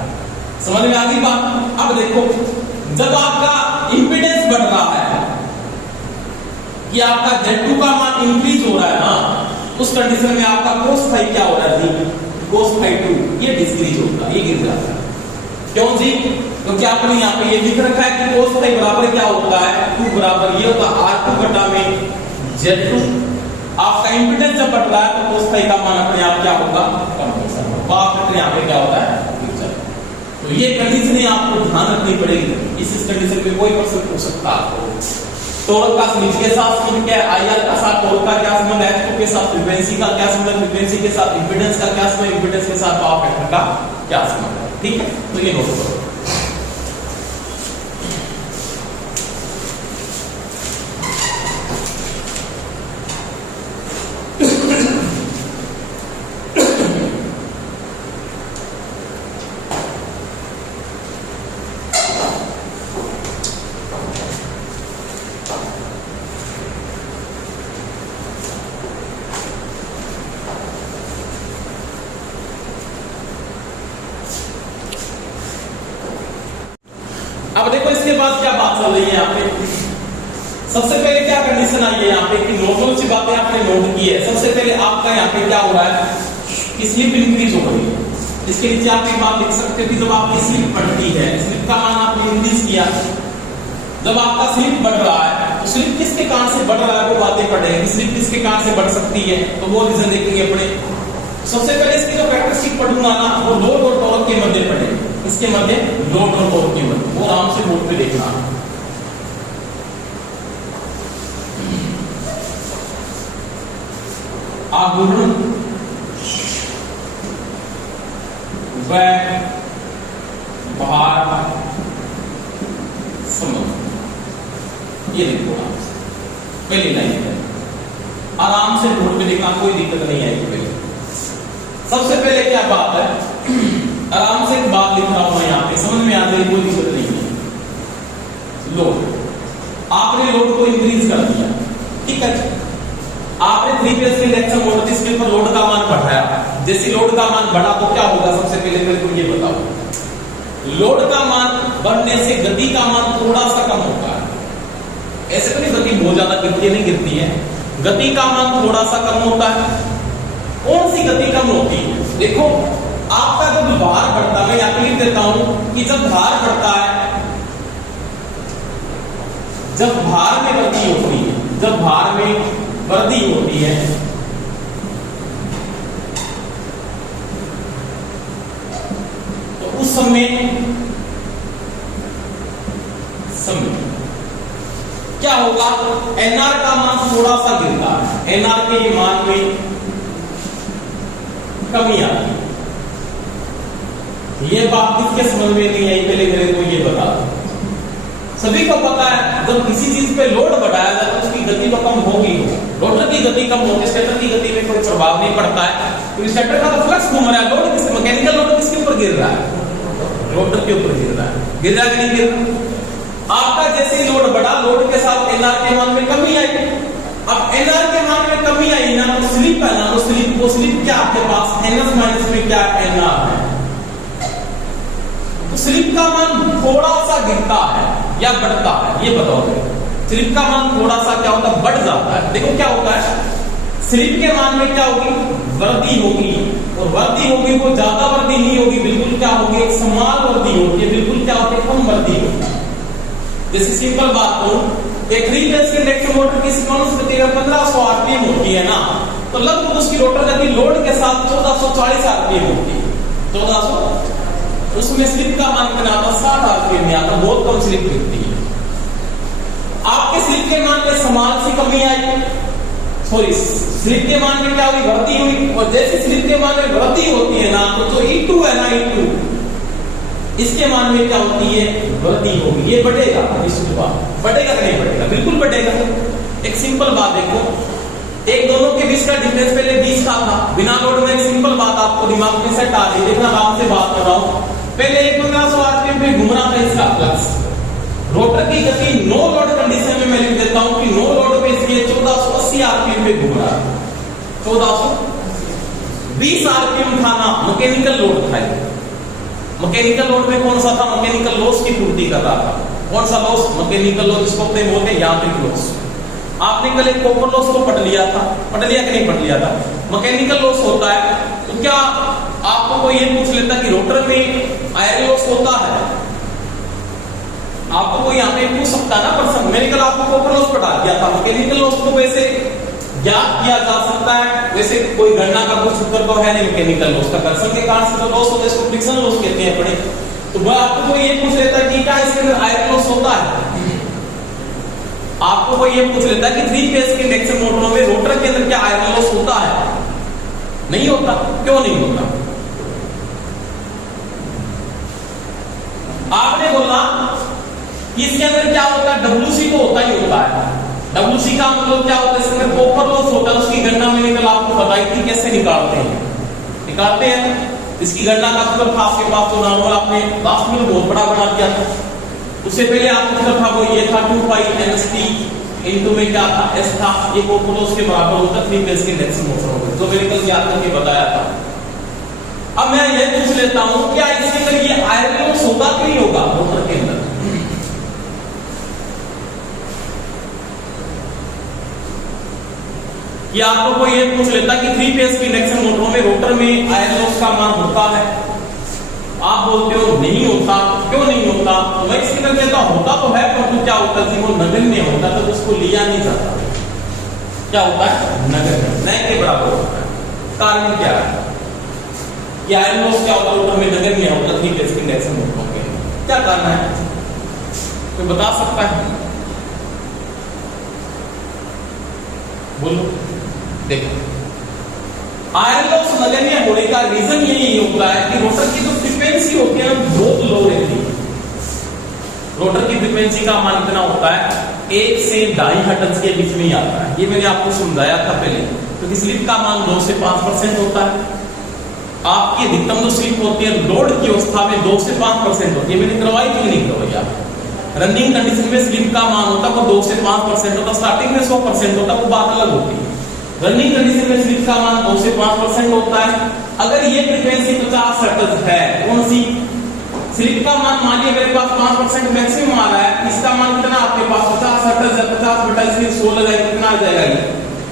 समझ में आ गई बात? अब देखो जब आपका इंपीडेंस बढ़ रहा है कि आपका Z2 का मान इंक्रीज हो रहा है ना, उस कंडीशन में आपका cos फाई क्या हो रहा है? cos फाई 2 ये डिक्रीज होता है, ये गिर जाता है। क्यों जी? क्योंकि आपने यहाँ पे ये लिख रखा है कि cos फाई बराबर क्या होता है? 2 बराबर ये होता है R2 बटा में Z2। आपका इंपीडेंस जब बढ़ रहा है तो cos फाई का मान अपने आप क्या होगा? कम होगा। वो आप यहाँ पे क्या होता है? तो ये कंडीशन आपको ध्यान रखनी पड़ेगी। इस कंडीशन पे कोई क्वेश्चन पूछ सकता है आपको। टॉर्क का स्लिप के साथ संबंध क्या है? IR का साथ टॉर्क का क्या संबंध है? X2 के साथ फ्रीक्वेंसी का क्या संबंध है? फ्रीक्वेंसी के साथ इंपीडेंस का क्या संबंध है? इंपीडेंस के साथ पावर फैक्टर का क्या संबंध है? ठीक है, तो ये नोट करो। अब देखो इसके बाद क्या बात चल रही है यहाँ पे। सबसे पहले क्या कंडीशन आई है यहाँ पे कि नॉर्मल सी बातें आपने नोट की है। सबसे पहले आपका यहाँ पे क्या हो रहा है कि स्लिप इंक्रीज हो रही है। इसके नीचे आप एक बात लिख सकते हो कि जब आपकी स्लिप बढ़ती है, स्लिप का मान आपने इंक्रीज किया, जब आपका स्लिप बढ़ रहा है तो स्लिप किसके कारण से बढ़ रहा है वो बातें पढ़ेंगे। स्लिप किसके कारण से बढ़ सकती है तो वो रीजन देखेंगे अपने। सबसे पहले इसकी जो कैरेक्टरिस्टिक पढ़ूंगा ना वो लोड और टॉर्क के मध्य पढ़ेंगे। इसके मध्य लोड और टॉर्क के मध्य, वो आराम से बोर्ड पे देखना। आघूर्ण व भार संबंध, ये देखो आराम से पहली लाइन है, आराम से बोर्ड पे देखना, कोई दिक्कत नहीं आएगी। पहले सबसे पहले क्या बात है, आराम से एक बात लिख रहा हूं मैं यहाँ पे, समझ में आ जाए, कोई दिक्कत नहीं है। लोड, आपने लोड को इंक्रीज कर दिया, ठीक है। आपने 3 फेज के इंडक्शन मोटर इसके ऊपर लोड का मान बढ़ाया। जैसे लोड का मान बढ़ा तो क्या होगा, सबसे पहले मेरे को ये बताओ। लोड का मान बढ़ने से गति का मान थोड़ा सा कम होता है। ऐसे तो नहीं गति बहुत ज्यादा गिरती है, नहीं गिरती है। गति का मान थोड़ा सा कम होता है। कौन सी गति कम होती है? देखो आपका जब भार बढ़ता है, मैं यहाँ पे लिख देता हूं कि जब भार बढ़ता है, जब भार में वृद्धि होती है, जब भार में वृद्धि होती है तो उस समय क्या होगा? एनआर का मान थोड़ा सा गिरता है, एनआर के मान में कमी आती है। ये बात किसके समझ में नहीं आई पहले मेरे को ये बता दो। सभी को पता है जब किसी चीज पे लोड बढ़ाया जाए तो उसकी गति तो कम होगी। रोटर की गति कम होती है, स्टेटर की गति में कोई प्रभाव नहीं पड़ता है, क्योंकि स्टेटर का तो फ्लक्स घूम रहा है। लोड किसके, मैकेनिकल लोड किसके ऊपर गिर रहा है? रोटर के ऊपर गिर रहा है। गिर रहा है कि नहीं गिर रहा? आपका जैसे ही लोड बढ़ा, लोड के साथ एनआर के मान में कमी आई। अब एनआर के मान में कमी आई ना, तो स्लिप है ना, तो स्लिप को स्लिप क्या आपके पास एनएस माइनस में क्या एनआर है, तो स्लिप का मान थोड़ा सा गिरता है या बढ़ता है, ये बताओ। स्लिप का मान थोड़ा सा क्या होता है? बढ़ जाता है। देखो क्या होता है, स्लिप के मान में क्या होगी? वृद्धि होगी, और वृद्धि होगी वो ज्यादा वृद्धि नहीं होगी, बिल्कुल क्या होगी? एक समान वृद्धि होगी है, बिल्कुल क्या होती है? कम वृद्धि होगी। जैसे सिंपल बात करूं, एक 3 फेज की इंडक्शन मोटर की सिंक्रोनस गति 1500 आरपीएम होती है ना, तो लगभग उसकी रोटर गति लोड के साथ 1440 आरपीएम होती है। 1400, उसमें स्लिप का मान कितना आता? 60 आरपीएम में आता, बहुत कम स्लिप गिरती है। आपके स्लिप के मान में समान सी कमी आई, सॉरी स्लिप के मान में क्या हुई? वृद्धि हुई। और जैसे स्लिप के मान में वृद्धि होती है ना, तो जो E2 है ना, E2 इसके मान में क्या होती है? वृद्धि होगी। ये बढ़ेगा, इसके बाद बढ़ेगा कि नहीं बढ़ेगा? बिल्कुल बढ़ेगा। एक सिंपल बात देखो, एक दोनों के बीच का डिफरेंस पहले 20 का था, बिना लोड में। एक सिंपल बात आपको दिमाग में सेट आ रही है, देखना आराम से बात कर रहा हूं। पहले 1500 आरपीएम पे घूम रहा था इसका फ्लक्स, रोटर की गति नो लोड कंडीशन में मैं लिख देता हूं कि नो लोड पे इसके 1480 आरपीएम पे घूम रहा है। 1420 आरपीएम था ना, मैकेनिकल लोड था। मैकेनिकल लोड में कौन सा था? मैकेनिकल लॉस की पूर्ति कर रहा था। कौन सा लॉस? मैकेनिकल लॉस, जिसको बोलते हैं यांत्रिक लॉस। आपने कल एक कॉपर लॉस को पढ़ लिया था, पढ़ लिया कि नहीं पढ़ लिया था? मैकेनिकल लॉस होता है, तो क्या आपको कोई ये पूछ लेता कि रोटर में आयरन लॉस होता है? आपको कोई यहाँ पे पूछ सकता ना पर्सन। मैंने कल आपको कॉपर लॉस पढ़ा दिया था। मैकेनिकल लॉस को वैसे ज्ञात किया जा सकता है, वैसे कोई गणना का कुछ सूत्र तो है नहीं मैकेनिकल लॉस का। घर्षण के कारण से जो लॉस होता है इसको फ्रिक्शन लॉस कहते हैं अपने। तो वह आपको कोई ये पूछ लेता कि क्या इसके अंदर आयरन लॉस होता है? आपको कोई ये पूछ लेता कि 3 फेज के इंडक्शन मोटरों में रोटर के अंदर क्या आयरन लॉस होता है? नहीं होता। क्यों नहीं होता? आपने बोला कि इसके अंदर क्या होता है? WC तो होता ही होता है। WC का मतलब क्या होता है? इसके अंदर कॉपर लॉस होता है। उसकी गणना मैंने कल आपको बताई थी कैसे निकालते हैं। निकालते हैं इसकी गणना का सूत्र था आपके पास, तो नॉर्मल आपने लास्ट में बहुत बड़ा बना दिया था। उससे पहले आपको सूत्र था वो ये था 2 पाई NST इनटू में क्या था? S था। ये कॉपर लॉस के बराबर होता 3 फेज के इंडक्शन मोटर में, जो मैंने कल याद करके बताया था। अब मैं ये पूछ लेता हूं, क्या इसके अंदर ये आयरन लॉस होगा कि नहीं होगा रोटर के अंदर? कि आपको कोई ये पूछ लेता कि 3 फेज की इंडक्शन मोटरों में रोटर में आयरन लॉस का मान होता है? आप बोलते हो नहीं होता। क्यों नहीं होता? तो मैं इसके अंदर कहता होता तो है, परंतु क्या होता है? वो नगण्य होता, तो उसको लिया नहीं जाता। क्या होता है? नगण्य, नए के बराबर होता है। कारण क्या है कि आयरन लॉस क्या होता है? रोटर में नगण्य होता 3 फेज की इंडक्शन मोटरों के। क्या कारण है? कोई बता सकता है? बोलो। देखो, आयरन लॉस नगण्य होने का रीजन यही होता है कि रोटर की जो फ्रीक्वेंसी होती है बहुत लो रहती है। रोटर की फ्रीक्वेंसी का मान कितना होता है? 1 से 2.5 हर्ट्ज के बीच में ही आता है। ये मैंने आपको समझाया था पहले। तो स्लिप का मान 2 से 5% होता है। आपकी अधिकतम जो स्लिप होती है लोड की अवस्था में 2 से 5% होती है। मैंने करवाई थी नहीं करवाई? आप रनिंग कंडीशन में स्लिप का मान होता है वो 2 से 5% होता है। स्टार्टिंग में 100% होता है, वो बात अलग होती है। रनिंग कंडीशन में स्लिप का मान 2 से 5% होता है। अगर ये फ्रीक्वेंसी 50 हर्ट्ज है, कौन सी? स्लिप का मान मानिए मेरे पास 5% मैक्सिमम आ रहा है, इसका मान कितना आपके पास 50 हर्ट्ज है, 50 बटा इसमें 16 लगाए कितना आ जाएगा,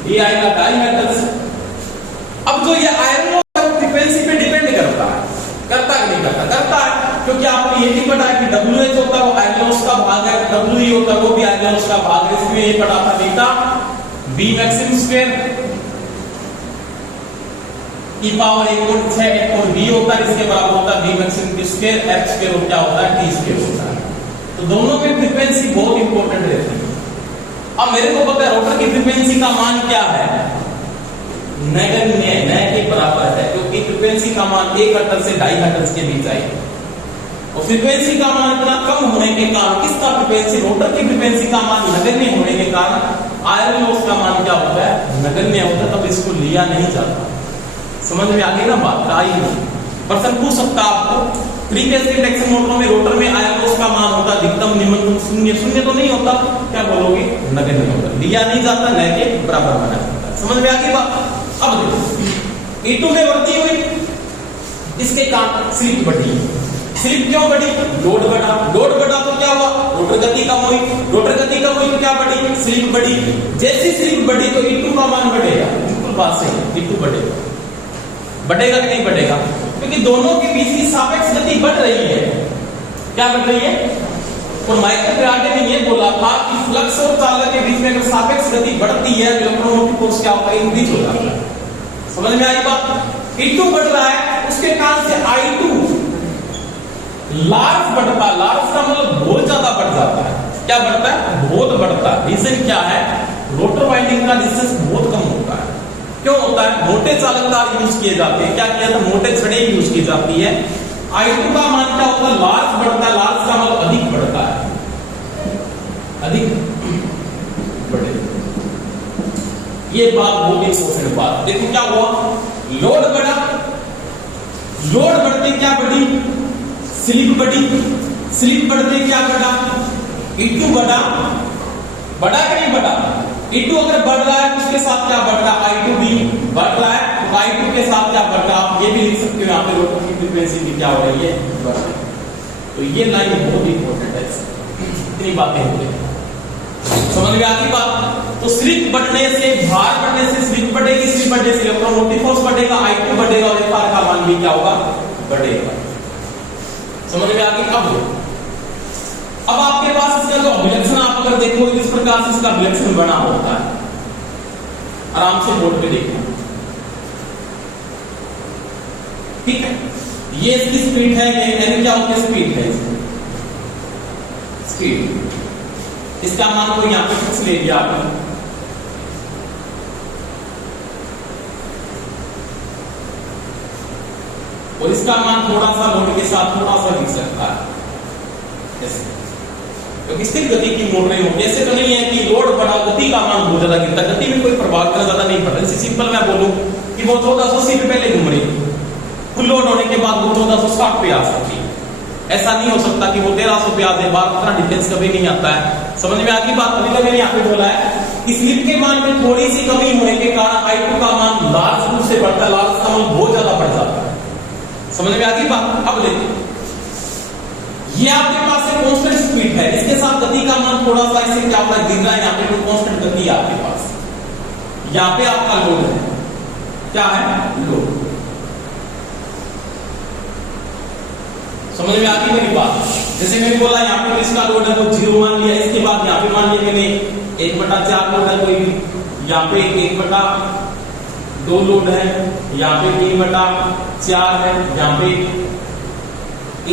ये आएगा 2.5 हर्ट्ज। अब जो ये आयरन लॉस है फ्रीक्वेंसी पे डिपेंड करता है, करता है कि नहीं करता, करता है, क्योंकि आपको ये नहीं पता है कि WH होता है वो आयरन लॉस का भाग है, WE होता है वो भी आयरन लॉस का भाग है। इसमें ये पढ़ा था बीटा B मैक्सिमम स्क्वायर की पावर 1/6 B होता है, इसके बराबर होता है B मैक्सिमम की स्क्वायर, F स्क्वायर क्या होता है, T स्क्वायर होता है। तो दोनों में फ्रीक्वेंसी बहुत इंपॉर्टेंट रहती है। अब मेरे को पता है रोटर की फ्रीक्वेंसी का मान क्या है, नगण्य, न के बराबर है, क्योंकि फ्रीक्वेंसी का मान 1 हर्ट्ज से 2.5 हर्ट्ज के बीच आई, और फ्रीक्वेंसी का मान इतना कम होने के कारण किसका फ्रीक्वेंसी, रोटर की फ्रीक्वेंसी का मान नगण्य होने के कारण आयरन लॉस का मान क्या होता है, नगण्य होता है, तब इसको लिया नहीं जाता। समझ में आ गई ना बात, आई नहीं। प्रश्न पूछ सकता आपको 3 फेज के इंडक्शन मोटर में रोटर में आयरन लॉस का मान होता अधिकतम न्यूनतम शून्य, शून्य तो नहीं होता, क्या बोलोगे, नगण्य होता, लिया नहीं जाता, न के बराबर माना जाता। समझ में आ गई बात। अब देखो E2 में वृद्धि हुई, इसके कारण स्लिप बढ़ी, स्लिप क्यों बढ़ी, लोड बढ़ा, लोड बढ़ा तो क्या हुआ, रोटर गति कम हुई, रोटर गति कम हुई तो क्या बढ़ी, स्लिप बढ़ी, जैसी स्लिप बढ़ी तो E2 का मान बढ़ेगा, बिल्कुल बात सही, E2 बढ़ेगा, बढ़ेगा कि नहीं बढ़ेगा, क्योंकि दोनों के बीच की सापेक्ष गति बढ़ रही है, क्या बढ़ रही है, और माइकल फैराडे ने ये बोला था कि फ्लक्स और चालक के बीच में अगर सापेक्ष गति बढ़ती है इलेक्ट्रोमोटिव फोर्स क्या होता है, इंक्रीज हो जाता है। समझ में आई बात। E2 बढ़ रहा है, उसके कारण से I2 लार्ज बढ़ता, लार्ज का मतलब बहुत ज्यादा बढ़ जाता है, क्या बढ़ता है, बहुत बढ़ता है। रीजन क्या है, रोटर वाइंडिंग का डिस्टेंस बहुत कम होता है, क्यों होता है, मोटे चालक तार यूज किए जाते हैं, क्या किया था, मोटे छड़े यूज की जाती है। I2 का मान क्या होता है, लार्ज बढ़ता है, लार्ज का मतलब अधिक बढ़ता है, अधिक बढ़े। ये बात बहुत इंपॉर्टेंट बात, देखो क्या हुआ, लोड बढ़ा, लोड बढ़ते क्या बढ़ी, स्लिप बढ़ी, स्लिप बढ़ते क्या बढ़ा, E2 बढ़ा, बढ़ा कि नहीं बढ़ा, E2 अगर बढ़ रहा है उसके साथ क्या बढ़ रहा है, I2 भी बढ़ रहा है, तो I2 के साथ क्या बढ़ रहा है, आप ये भी लिख सकते हो यहाँ पे रोटर की फ्रीक्वेंसी भी क्या हो रही है, बढ़ रही है। तो ये लाइन बहुत इंपॉर्टेंट है, इतनी बातें हो रही, समझ में आ गई बात। तो स्लिप बढ़ने से, भार बढ़ने से स्लिप बढ़ेगी, स्लिप बढ़ने से इलेक्ट्रोमोटिव फोर्स बढ़ेगा, I2 बढ़ेगा और Fr का मान भी क्या होगा, बढ़ेगा। समझ में आ गई। अब आपके पास इसका जो अभिलक्षण आप अगर देखो इस प्रकार से इसका अभिलक्षण बना होता है, आराम से बोर्ड पे देखना, ठीक है। ये इसकी स्पीड है, ये क्या होती है, स्पीड है, स्पीड, इसका मान को यहां पे फिक्स ले लिया आपने, और इसका मान थोड़ा सा लोड के साथ थोड़ा सा गिर सकता है, ऐसे, क्योंकि स्थिर गति की मोटरें होंगी। ऐसे तो नहीं है कि लोड बढ़ा गति का मान बहुत ज्यादा गिरता, गति में कोई प्रभाव इतना ज्यादा नहीं पड़ता। जैसे सिंपल मैं बोलूं कि वो 1480 पे पहले घूम रही, फुल लोड होने के बाद वो 1460 पे आ सकती है, ऐसा नहीं हो सकता कि वो 1300 पे आ जाए, बार उतना डिफरेंस कभी नहीं आता है। समझ में आ गई बात। अभी तो मैंने यहाँ पे बोला है कि स्लिप के मान में थोड़ी सी कमी होने के कारण I2 का मान लार्ज रूप से बढ़ता है, लार्ज का मान बहुत ज्यादा बढ़ जाता है। समझ में आ गई बात। अब देखिए ये आपके पास एक कांस्टेंट स्पीड है, इसके साथ गति का मान थोड़ा सा इससे क्या होता है, गिर रहा है, यहाँ पे कोई कांस्टेंट गति है आपके पास, यहाँ पे आपका लोड है, क्या है, लोड। समझ में आती है मेरी बात। जैसे मैंने बोला यहाँ पे इसका लोड है वो 0 मान लिया, इसके बाद यहाँ पे मान लिया मैंने 1/4 लोड है, कोई यहाँ पे 1/2 लोड है, यहाँ पे 3/4 है, यहाँ पे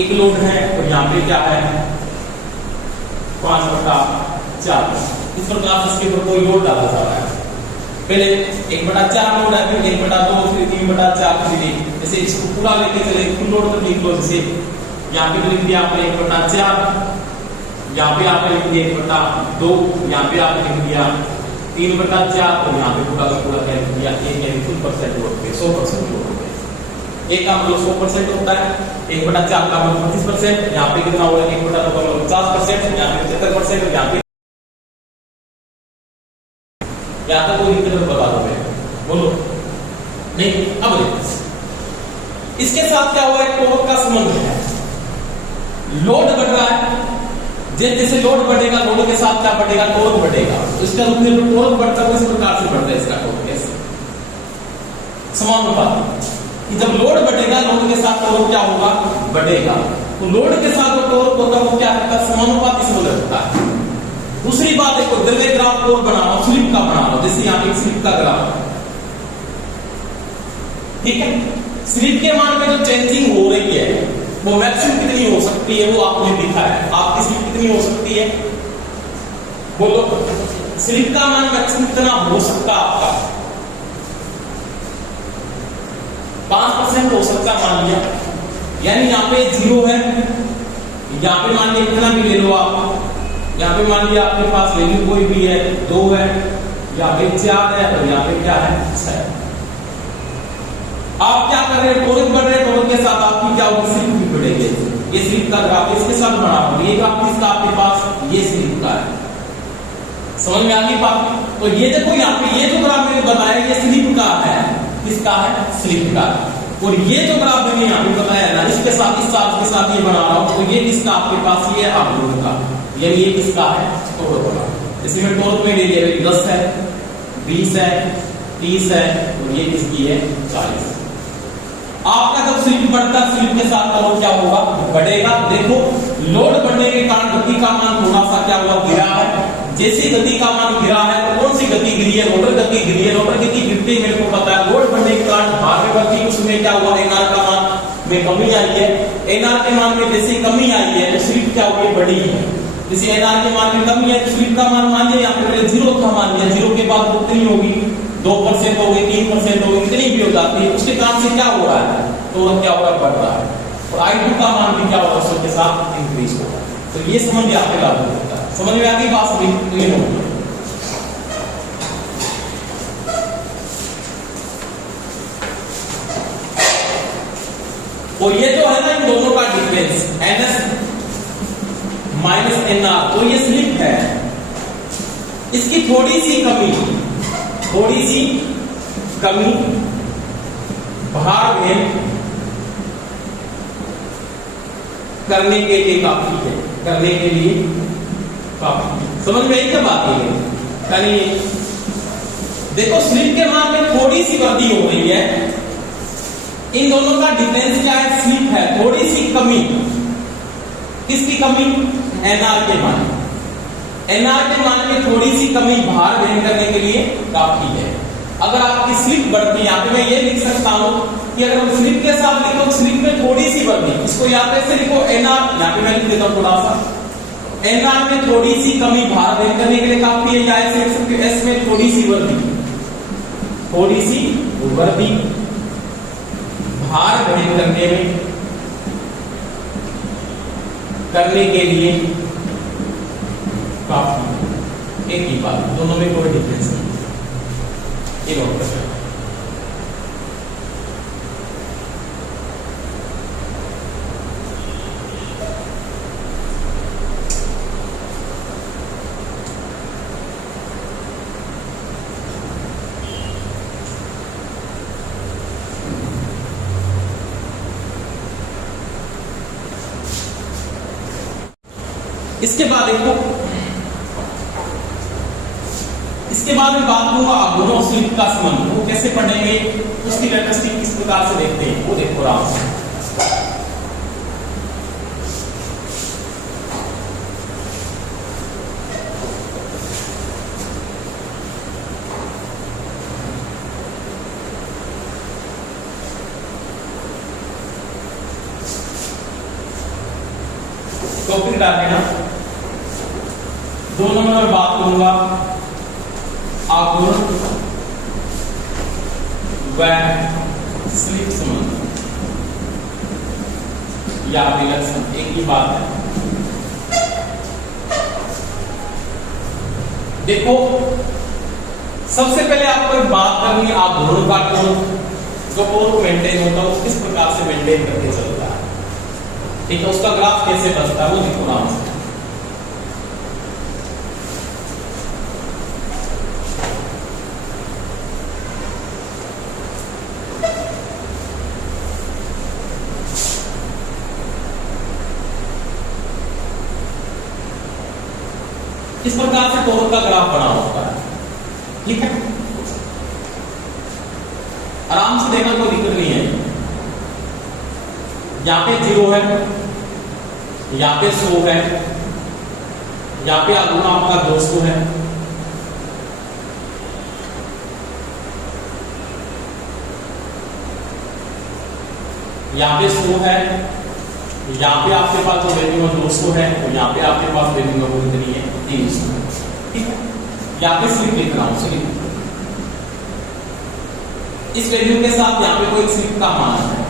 1 लोड है, और यहाँ पे क्या है 5/4। इस प्रकार से इसके ऊपर कोई लोड डाला जा रहा है। पहले 1/4 लोड है, फिर 1/2, फिर 3/4, फिर 1। जैसे इसको पूरा लेके चले फुल लोड तक लिख लो। जैसे यहाँ पे लिख दिया आपने 1/4, यहाँ पे आपने लिख दिया 1/2, यहाँ पे आपने लिख दिया 3/4, और यहाँ पे पूरा का पूरा क्या लिख दिया 1% लोड पे 100% लोड पे। एक का मतलब 100% होता है, 1/4 का मतलब 25%, यहाँ पे कितना हो रहा है 1/2 का मतलब 50%, यहाँ पे 75%, यहाँ पे यहाँ तक कोई दिक्कत बता दो मैं बोलो नहीं। अब इसके साथ क्या हुआ, एक टॉर्क का संबंध है, लोड बढ़ रहा है, जैसे लोड बढ़ेगा लोड के साथ क्या बढ़ेगा, टॉर्क बढ़ेगा। तो इसका मतलब टॉर्क बढ़ता है इस प्रकार से बढ़ता है इसका टॉर्क कैसे, समानुपाती कि जब लोड बढ़ेगा लोड के साथ टॉर्क क्या होगा, बढ़ेगा। तो लोड के साथ जो टॉर्क होता है वो क्या करता है, समानुपाती से बदलता है। दूसरी बात देखो, द्रव्य ग्राफ और बना रहा हूं, स्लिप का बना रहा हूं, जैसे यहां पे स्लिप का ग्राफ, ठीक है। स्लिप के मान में जो चेंजिंग हो रही है वो मैक्सिमम कितनी हो सकती है, वो आपने लिखा है। आपकी स्लिप कितनी हो सकती है, बोलो। स्लिप का मान मैक्सिमम कितना हो सकता है आपका, 5% हो सकता है मान लिया। यानी यहाँ पे 0 है, यहाँ पे मान लिया कितना भी ले लो आप, यहाँ पे मान लिया आपके पास वैल्यू कोई भी है 2 है, यहाँ पे 4 है और यहाँ पे क्या है 6। आप क्या कर रहे हैं, टॉर्क बढ़ रहे हैं, टॉर्क के साथ आपकी क्या होगी, स्लिप भी बढ़ेगी। ये स्लिप का ग्राफ इसके साथ बना रहा हूं, ये ग्राफ किसका आपके पास, ये स्लिप का है। समझ में आ गई बात। तो ये देखो यहाँ पे ये जो ग्राफ मैंने बताया ये स्लिप का है, किसका है, स्लिप का। और ये जो ग्राफ मैंने यहाँ पे बताया ना, इसके साथ इस साथ के साथ ये बना रहा हूं, तो ये किसका आपके पास, ये आघूर्ण का, यानी ये किसका है, टॉर्क का। इसमें टॉर्क में ले लिया 10 है, 20 है, 30 है और ये किसकी है, 40। आपका जब स्लिप बढ़ता है स्लिप के साथ टॉर्क क्या होगा, बढ़ेगा। देखो लोड बढ़ने के कारण गति का मान थोड़ा सा क्या हुआ, गिरा है। जैसे गति का मान गिरा है तो कौन सी गति गिरी है, रोटर गति गिरी है। रोटर गति गिरते मेरे को पता है लोड बढ़ने के कारण भार में बढ़ती, उसमें क्या हुआ, एनआर का मान में कमी आई है। एनआर के मान में जैसे कमी आई है तो स्लिप क्या हुई, बढ़ी है। जैसे एनआर के मान में कमी है तो स्लिप का मान मान लिया, यहाँ पे पहले 0 था मान लिया, 0 के बाद कितनी होगी, 2% हो गई, 3% हो गई, कितनी भी हो जाती है। उसके कारण से क्या हो रहा है, तो क्या हो रहा है, बढ़ रहा है। और I2 का मान भी क्या होगा, उसके साथ इंक्रीज होगा। तो ये समझ में आपके लागू होता है। समझ में आती बात, क्लियर होगी। और ये जो है ना इन दोनों का डिफरेंस NS माइनस NR, तो ये स्लिप है, इसकी थोड़ी सी कमी भार में करने के लिए काफी है, करने के लिए काफी। समझ में आई क्या बात है। यानी देखो स्लिप के मान में थोड़ी सी वृद्धि हो रही है, इन दोनों का डिफरेंस क्या है, स्लिप है, थोड़ी सी कमी। किसकी कमी, एनआर के मान। एनआर के मान में थोड़ी सी कमी भार वहन करने के लिए काफी है। अगर आपकी स्लिप बढ़ती है, यहाँ पे मैं ये लिख सकता हूं कि अगर हम स्लिप के साथ लिखो, स्लिप में थोड़ी सी वृद्धि, इसको यहाँ पे से लिखो एनआर, यहाँ पे मैं लिख देता हूं थोड़ा सा, एनआर में थोड़ी सी कमी भार वहन करने के लिए काफी है, या ऐसे लिख सकते हो एस में थोड़ी सी वृद्धि, थोड़ी सी वृद्धि भार वहन करने के लिए काफी। एक ही बात, दोनों में कोई डिफरेंस नहीं, ये नोट कर लेना। इसके बाद देखो, इसके बाद मैं बात करूंगा आघूर्ण और स्लिप का संबंध, वो कैसे पढ़ेंगे, उसकी कैरेक्टरिस्टिक किस प्रकार से देखते हैं वो देखो आराम से। टॉपिक डाल देना। 2 नंबर में बात करूंगा आघूर्ण व स्लिप संबंध या रिलेशन, एक ही बात है। देखो सबसे पहले आपको एक बात करनी है, आघूर्ण का टॉर्क जो टॉर्क मेंटेन होता है वो किस प्रकार से मेंटेन करके चलता है, ठीक है, उसका ग्राफ कैसे बनता है वो देखो नाम से। इस प्रकार से टॉर्क का ग्राफ बना होता है। ठीक है, आराम से देखना, कोई दिक्कत नहीं है। यहाँ पे 0 है, यहाँ पे 100 है, यहाँ पे अगुना आपका 200 है, यहाँ पे 100 है, यहाँ पे आपके पास जो वैल्यू है 200 है, और यहाँ पे आपके पास वैल्यू है कितनी है 300। ठीक है, यहाँ पे स्लिप लिख रहा हूं, स्लिप इस वैल्यू के साथ यहाँ पे कोई स्लिप का मान है,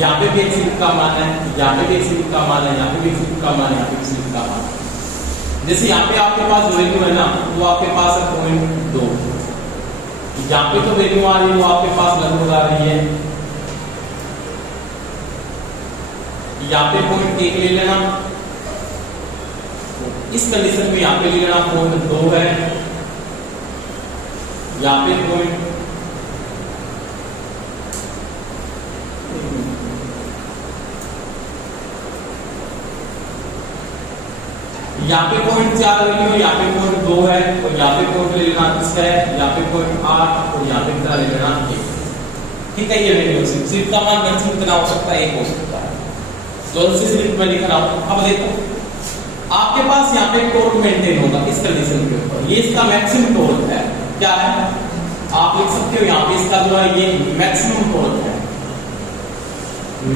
यहाँ पे भी एक स्लिप का मान है, यहाँ पे भी एक स्लिप का मान है, यहाँ पे भी एक स्लिप का मान है, यहाँ पे भी स्लिप का मान है। जैसे यहाँ पे आपके पास वैल्यू है ना, वो आपके पास है 0.2, यहाँ पे तो वैल्यू आ रही है वो आपके पास लगभग आ रही है, यहाँ पे 0.1 ले लेना, इस कंडीशन में यहाँ पे ले लेना 0.2 है, यहाँ पे यहाँ पे 0.4 वैल्यू है, यहाँ पे 0.2 है, और यहाँ पे पॉइंट ले लेना 6 है, यहाँ पे 0.8 और यहाँ पे कितना ले लेना 1। ठीक है, ये वैल्यू स्लिप का मान मैक्सिमम कितना हो सकता है 1 हो सकता है। तो इसी स्लिप में लिख रहा हूं। अब देखो आपके पास यहाँ पे टॉर्क मेंटेन होगा इस कंडीशन के ऊपर, ये इसका मैक्सिमम टॉर्क है, क्या है आप लिख सकते हो यहाँ पे इसका जो है ये मैक्सिमम टॉर्क है,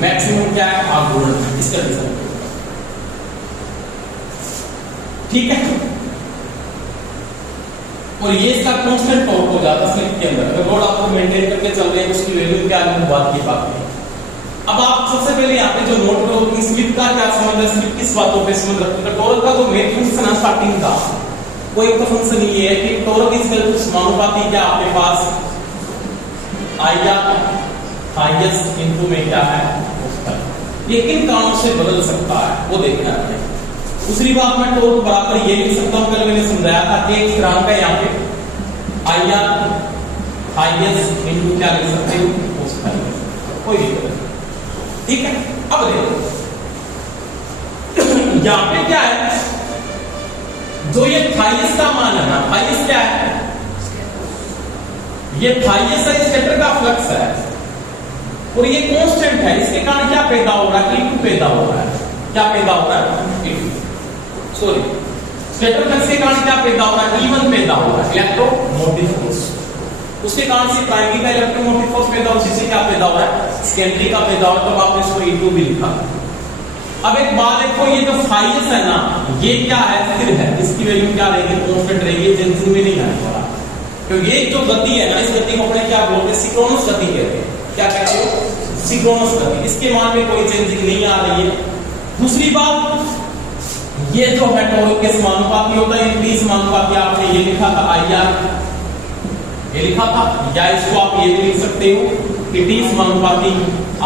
मैक्सिमम क्या है आघूर्ण इस कंडीशन के ऊपर। ठीक है, और ये इसका कांस्टेंट टॉर्क हो जाता है स्लिप के अंदर। अगर रोड आपको मेंटेन करके चल रहे हैं उसकी वैल्यू क्या है बात की बात है। अब आप सबसे पहले यहाँ पे जो नोट करो कि स्लिप का क्या संबंध है, स्लिप किस बातों पे संबंध रखता है। टॉर्क का जो मेन फंक्शन है स्टार्टिंग का कोई तो फंक्शन ये है कि टॉर्क इज इक्वल टू समानुपाती क्या आपके पास आया हाईएस्ट इनटू में क्या है उसका, ये किन कारणों से बदल सकता है वो देखना है। दूसरी बात मैं टॉर्क बराबर ये लिख सकता हूं, पहले मैंने समझाया था कि एक स्थिरांक है यहाँ पे आया हाईएस्ट इनटू क्या लिख सकते हो उसका, कोई दिक्कत नहीं। ठीक है, अब देखो यहाँ पे क्या है, जो ये थाईएस का मान है ना, थाईएस क्या है, ये थाईएस है स्कैटर का फ्लक्स है, और ये कांस्टेंट है। इसके कारण क्या पैदा हो रहा है, E2 पैदा हो रहा है। क्या पैदा हो रहा है, E2 सॉरी स्कैटर फ्लक्स के कारण क्या पैदा हो रहा है, E1 पैदा हो रहा है, इलेक्ट्रोमोटिव फोर्स। उसके कारण से प्राइमरी का इलेक्ट्रोमोटिव फोर्स पैदा हो, उसी से क्या पैदा हो रहा है, सेकेंडरी का पैदा हो, तब आपने इसको E2 भी लिखा। अब एक बात देखो, ये जो फाइस है ना, ये क्या है, स्थिर है, इसकी वैल्यू क्या रहेगी, कांस्टेंट रहेगी, चेंजिंग में नहीं आने वाला। तो ये जो गति है ना, इस गति को अपने क्या बोलते हैं, सिंक्रोनस गति कहते हैं। क्या कहते हो, सिंक्रोनस गति। इसके मान में कोई चेंजिंग नहीं आ रही है। दूसरी बात, ये जो है टॉर्क के समानुपाती होता है, इनकी समानुपाती आपने ये लिखा था IR, ये लिखा था, या इसको आप ये भी लिख सकते हो कि T समानुपाती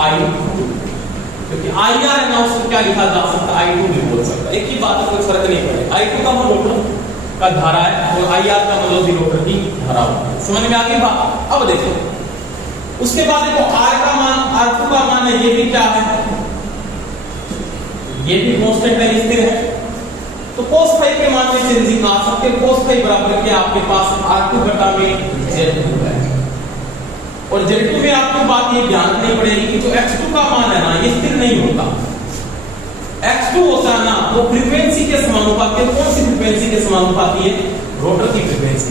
I2, क्योंकि IR है ना, उसको क्या लिखा जा सकता है, I2 भी बोल सकता है। एक ही बात है, कोई फर्क नहीं पड़ेगा। I2 का मतलब रोटर का धारा है और IR का मतलब भी रोटर की धारा होती है। समझ में आ गई बात। अब देखो उसके बाद देखो R का मान, R2 का मान है, ये भी क्या है, ये भी कांस्टेंट है, स्थिर है। तो cos फाई के मान में चेंजिंग आ सकते हैं। cos फाई बराबर क्या आपके पास R2 घटा में Z2 है, और Z2 में आपको बात ये ध्यान रखनी पड़ेगी कि जो X2 का मान है ना, ये स्थिर नहीं होता। X2 होता है ना, वो फ्रीक्वेंसी के समानुपाती है। कौन सी फ्रीक्वेंसी के समानुपाती है, रोटर की फ्रीक्वेंसी।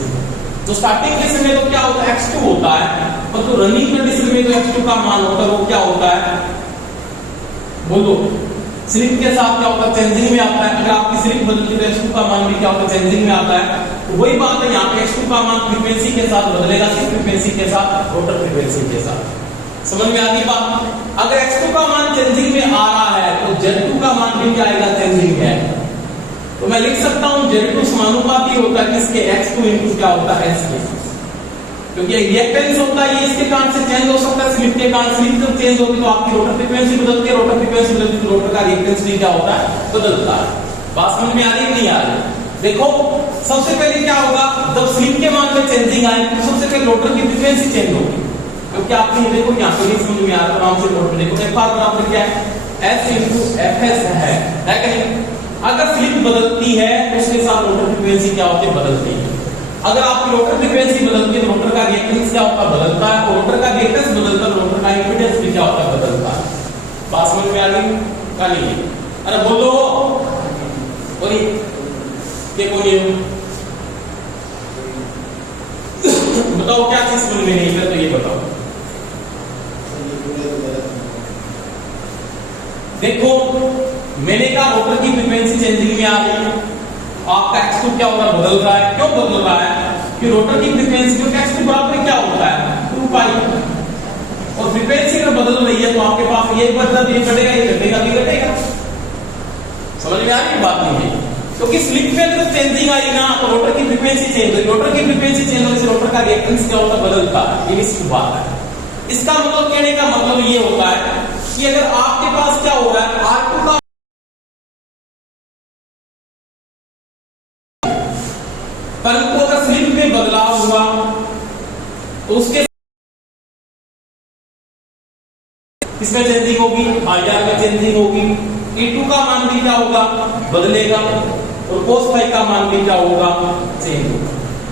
तो स्टार्टिंग कंडीशन में तो क्या होता है, X2 होता है, और तो रनिंग कंडीशन में जो X2 का मान होता है वो क्या होता है, बोलो। स्लिप के साथ क्या होता है, चेंजिंग में आता है। अगर आपकी स्लिप बदलती है तो X2 का मान भी क्या होता है, चेंजिंग में आता है। तो वही बात है, यहाँ पे X2 का मान फ्रीक्वेंसी के साथ बदलेगा, किस फ्रीक्वेंसी के साथ, रोटर फ्रीक्वेंसी के साथ। समझ में आ गई बात। अगर X2 का मान चेंजिंग में आ रहा है तो Z2 का मान भी क्या आएगा, चेंजिंग है। तो मैं लिख सकता हूं Z2 समानुपाती होता है किसके, X2 इनटू क्या होता है, S के, क्योंकि रिएक्टेंस होता है, ये इसके कारण से चेंज हो सकता है। स्लिप के कारण स्लिप जब चेंज होगी तो आपकी रोटर फ्रीक्वेंसी बदलती है, रोटर फ्रीक्वेंसी बदलती है तो रोटर का रिएक्टेंस भी क्या होता है, बदलता है। बात समझ में आ रही नहीं आ रही। देखो सबसे पहले क्या होगा, जब स्लिप के मान में चेंजिंग आए तो सबसे पहले रोटर की फ्रीक्वेंसी चेंज होगी, क्योंकि आपने ये देखो यहाँ पे नहीं समझ में आ रहा, आराम से नोट देखो। F बराबर क्या है, S इनटू Fs है कि नहीं। अगर स्लिप बदलती है तो उसके साथ रोटर फ्रीक्वेंसी क्या होती है, बदलती है। अगर आपकी रोटर फ्रीक्वेंसी बदलती है तो रोटर का रिएक्टेंस क्या होता है, बदलता है, और रोटर का रिएक्टेंस बदलता है तो रोटर का इम्पीडेंस भी क्या होता है, बदलता है। बात समझ में आ गई का नहीं? अरे बोलो बोली ये बोलिए, बताओ क्या चीज समझ में नहीं है तो ये बताओ। देखो मैंने कहा रोटर की फ्रीक्वेंसी चेंजिंग में आ रही है, आपका x2 क्या हो रहा है, बदल रहा है। क्यों बदल रहा है? कि रोटर की फ्रीक्वेंसी क्योंकि x2 बराबर क्या होता है, 2 पाई, और फ्रीक्वेंसी अगर बदल रही है तो आपके पास ये बदला, ये घटेगा, ये घटेगा, ये घटेगा। समझ में आ रही बात नहीं है? क्योंकि स्लिप में अगर चेंजिंग आई ना तो रोटर की फ्रीक्वेंसी चेंज होगी, रोटर की फ्रीक्वेंसी चेंज होने से रोटर का रिएक्टेंस क्या होता है, बदलता है। ये इसकी बात है। इसका मतलब कहने का मतलब ये होता है कि अगर आपके पास क्या हो रहा है, R2 का करंट को अगर स्लिप में बदलाव हुआ तो उसके किसमें चेंजिंग होगी, IR में चेंजिंग होगी। E2 का मान भी क्या होगा, बदलेगा, और cos फाई का मान भी क्या होगा, चेंज होगा,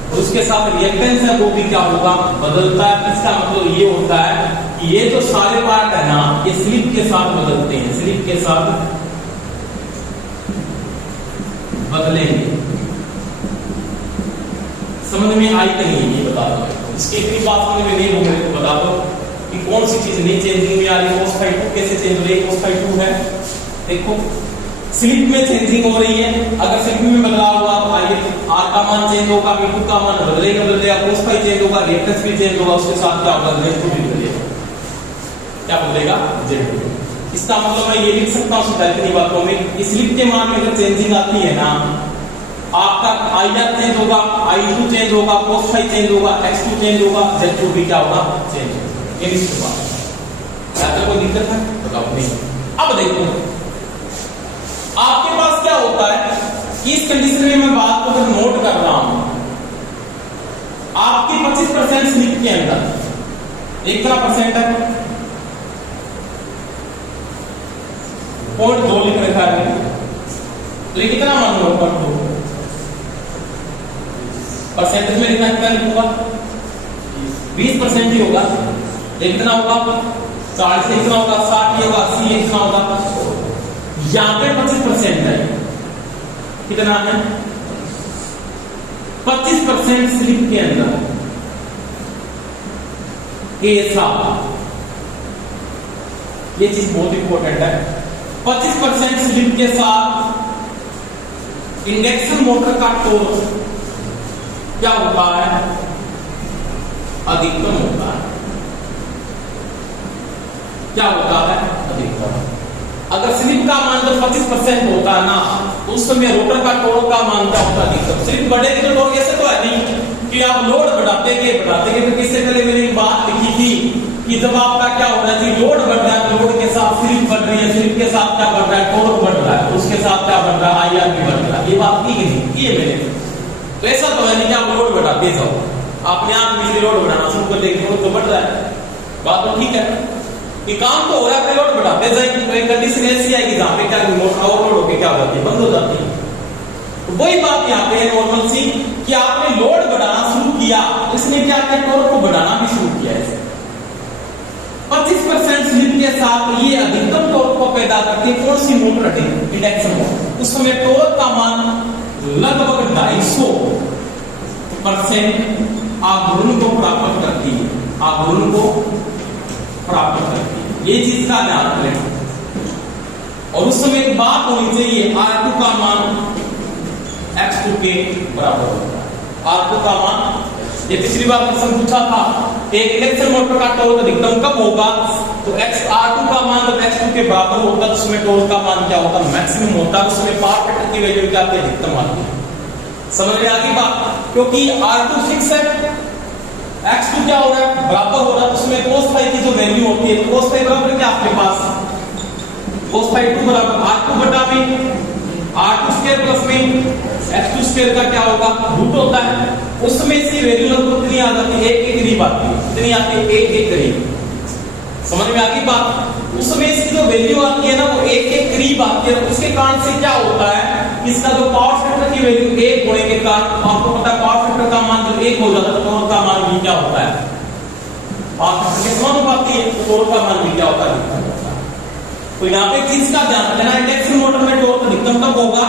और उसके साथ रिएक्टेंस है वो भी क्या होगा, बदलता है। इसका मतलब ये होता है कि ये जो सारे पार्ट है ना ये स्लिप के साथ बदलते हैं, स्लिप के साथ बदलेंगे। समझ में आई कि नहीं, ये बता दो। इसकी इतनी बात समझ में नहीं होगी तो बता दो कि कौन सी चीज नहीं चेंजिंग में आ रही है। cos फाई 2 कैसे चेंज हो रही है, cos फाई 2 है, देखो स्लिप में चेंजिंग हो रही है। अगर स्लिप में बदलाव हुआ तो आइए R का मान चेंज होगा, V2 का मान बदलेगा, cos फाई चेंज होगा, रिएक्टेंस भी चेंज होगा, उसके साथ क्या होगा, Z2 भी बदलेगा। क्या बदलेगा, Z2। इसका मतलब मैं ये लिख सकता हूं सीधा इतनी बातों में, स्लिप के मान में अगर चेंजिंग आती है ना, आपका IR चेंज होगा, I2 चेंज होगा, cos फाई चेंज होगा, X2 चेंज होगा, Z2 भी क्या होगा, चेंज होगा। ये इसकी बात है। क्या तो कोई दिक्कत है, बताओ नहीं। अब देखो आपके पास क्या होता है कि इस कंडीशन में मैं बात को अगर नोट कर रहा हूं, आपकी 25% स्लिप के अंदर एक कितना परसेंट है, 0.2 लिख रखा है, तो ये कितना मान लो, 0.2 परसेंटेज में लिखना कितना लिखूंगा, 20% ही होगा। ये कितना होगा, 40 से कितना होगा, 60 ही होगा, 80 ये कितना होगा, यहां पे 25% है, कितना है, 25% स्लिप के अंदर ऐसा, ये चीज बहुत इंपॉर्टेंट है। 25% स्लिप के साथ इंडक्शन मोटर का टॉर्क क्या होता है, अधिकतम होता है। क्या होता है, अधिकतम। अगर स्लिप का मान जब 25% होता है ना तो उस समय रोटर का टॉर्क का मान क्या होता है, अधिकतम। स्लिप बढ़ेगी तो टॉर्क ऐसे तो है नहीं कि आप लोड बढ़ाते गए फिर किससे पहले मैंने एक बात लिखी थी कि जब आपका क्या हो रहा है, लोड बढ़ रहा है तो लोड के साथ स्लिप बढ़ रही है, स्लिप के साथ क्या बढ़ रहा है, टॉर्क बढ़ रहा है, उसके साथ क्या बढ़ रहा है, IR भी बढ़ रहा है। ये बात की नहीं की है मैंने। तो ऐसा तो है नहीं कि आप लोड बढ़ाते जाओ, अपने आप बिजली लोड बढ़ाना शुरू कर देंगे, लोड तो बढ़ रहा है, बात तो ठीक है कि काम तो हो रहा है, लोड बढ़ाते जाएंगे तो एक कंडीशन ऐसी आएगी जहां पे क्या मोटर ओवरलोड होकर क्या होती है, बंद हो जाती है। तो वही बात यहाँ पे नॉर्मल सी कि आपने लोड बढ़ाना शुरू किया, इसने क्या किया, टॉर्क को बढ़ाना भी शुरू किया है। 25% स्लिप के साथ ये अधिकतम टॉर्क को पैदा करती है कौन सी मोटर, इंडक्शन मोटर। उस समय टॉर्क का मान लगभग 250% आघूर्ण को प्राप्त करती है, आघूर्ण को प्राप्त करती है। ये चीज का ध्यान रखें। और उस समय एक बात होनी चाहिए, R2 का मान X2 के बराबर होता है। R2 का मान, ये पिछली बार क्वेश्चन पूछा था, एक इंडक्शन मोटर का टॉर्क अधिकतम कब होगा, तो R2 का मान जब X2 के बराबर होता है, उसमें टॉर्क का मान क्या होता है, मैक्सिमम होता है। उसमें पावर फैक्टर की वैल्यू क्या आती है, अधिकतम आती है। समझ में आ गई बात, क्योंकि R2 फिक्स है, X2 क्या हो रहा है, बराबर हो रहा है, उसमें cos फाई की जो वैल्यू होती है, तो cos फाई बराबर क्या आपके पास, cos फाई 2 बराबर R2 बटा में R2 स्क्वायर प्लस में X2 स्क्वायर का क्या होगा, रूट होता है। उसमें इसकी वैल्यू लगभग कितनी आ जाती है, 1 के करीब आती है, कितनी आती है, 1 के करीब। समझ में आ गई बात। उसमें इसकी जो वैल्यू आती है ना वो 1 के करीब आती है। उसके कारण से क्या होता है इसका जो पावर फैक्टर की वैल्यू 1 होने के कारण आपको पता है पावर फैक्टर का मान जब 1 हो जाता है तो टॉर्क का मान भी क्या होता है, पावर फैक्टर के समानुपाती है, तो टॉर्क का मान भी क्या होता है। तो यहाँ पे चीज का ध्यान रखना, इंडक्शन मोटर में टॉर्क अधिकतम तब होगा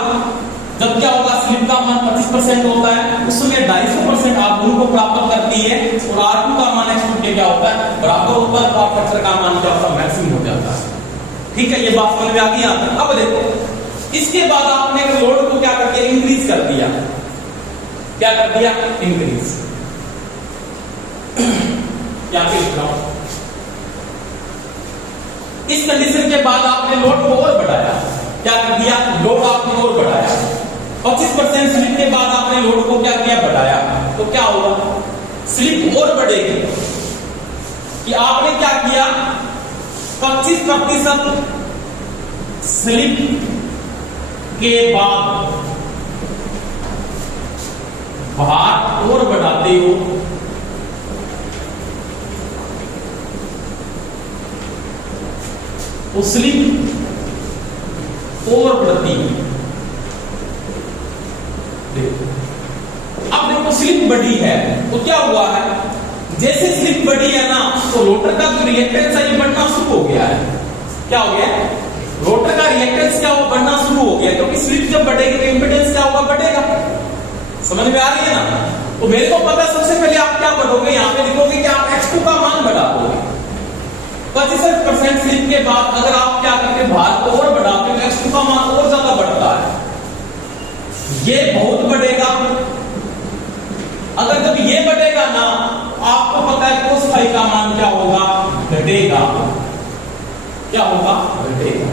जब क्या होगा, स्लिप का मान 25% होता है, उस समय 250% R2 को प्राप्त करती है और R2 का मान X2 के क्या होता है बराबर होता है, पावर फैक्टर का मान क्या होता है मैक्सिमम हो जाता है। ठीक है, ये बात समझ में आ गई। अब देखो इसके बाद आपने लोड को क्या कर दिया, इंक्रीज कर दिया, क्या कर दिया, इंक्रीज। क्या लिख रहा हूं, इस कंडीशन के बाद आपने लोड को और बढ़ाया, क्या कर दिया, लोड आपने और बढ़ाया, 25% स्लिप के बाद आपने लोड को क्या किया, बढ़ाया, तो क्या होगा, स्लिप और बढ़ेगी कि आपने क्या किया, 25% स्लिप के बाद भार और बढ़ाते हो, तो स्लिप और बढ़ती है। अब देखो स्लिप बढ़ी है तो क्या हुआ है, जैसे स्लिप बढ़ी है ना तो रोटर का जो रिएक्टेंस है ये बढ़ना शुरू हो गया है। क्या हो गया, रोटर का रिएक्टेंस क्या हो, बढ़ना शुरू हो गया, क्योंकि स्लिप जब बढ़ेगी तो इंपेडेंस क्या होगा, बढ़ेगा। समझ में आ रही है ना। तो मेरे को पता है सबसे पहले आप क्या बढ़ोगे, यहाँ पे लिखोगे कि आप X2 का मान बढ़ा दोगे। 25% स्लिप के बाद अगर आप क्या करते भार को और बढ़ाते हो, X2 का मान और ज्यादा बढ़ता है, ये बहुत बढ़ेगा। अगर जब ये बढ़ेगा ना आपको पता है cos फाई का मान क्या होगा, घटेगा। क्या होगा, घटेगा,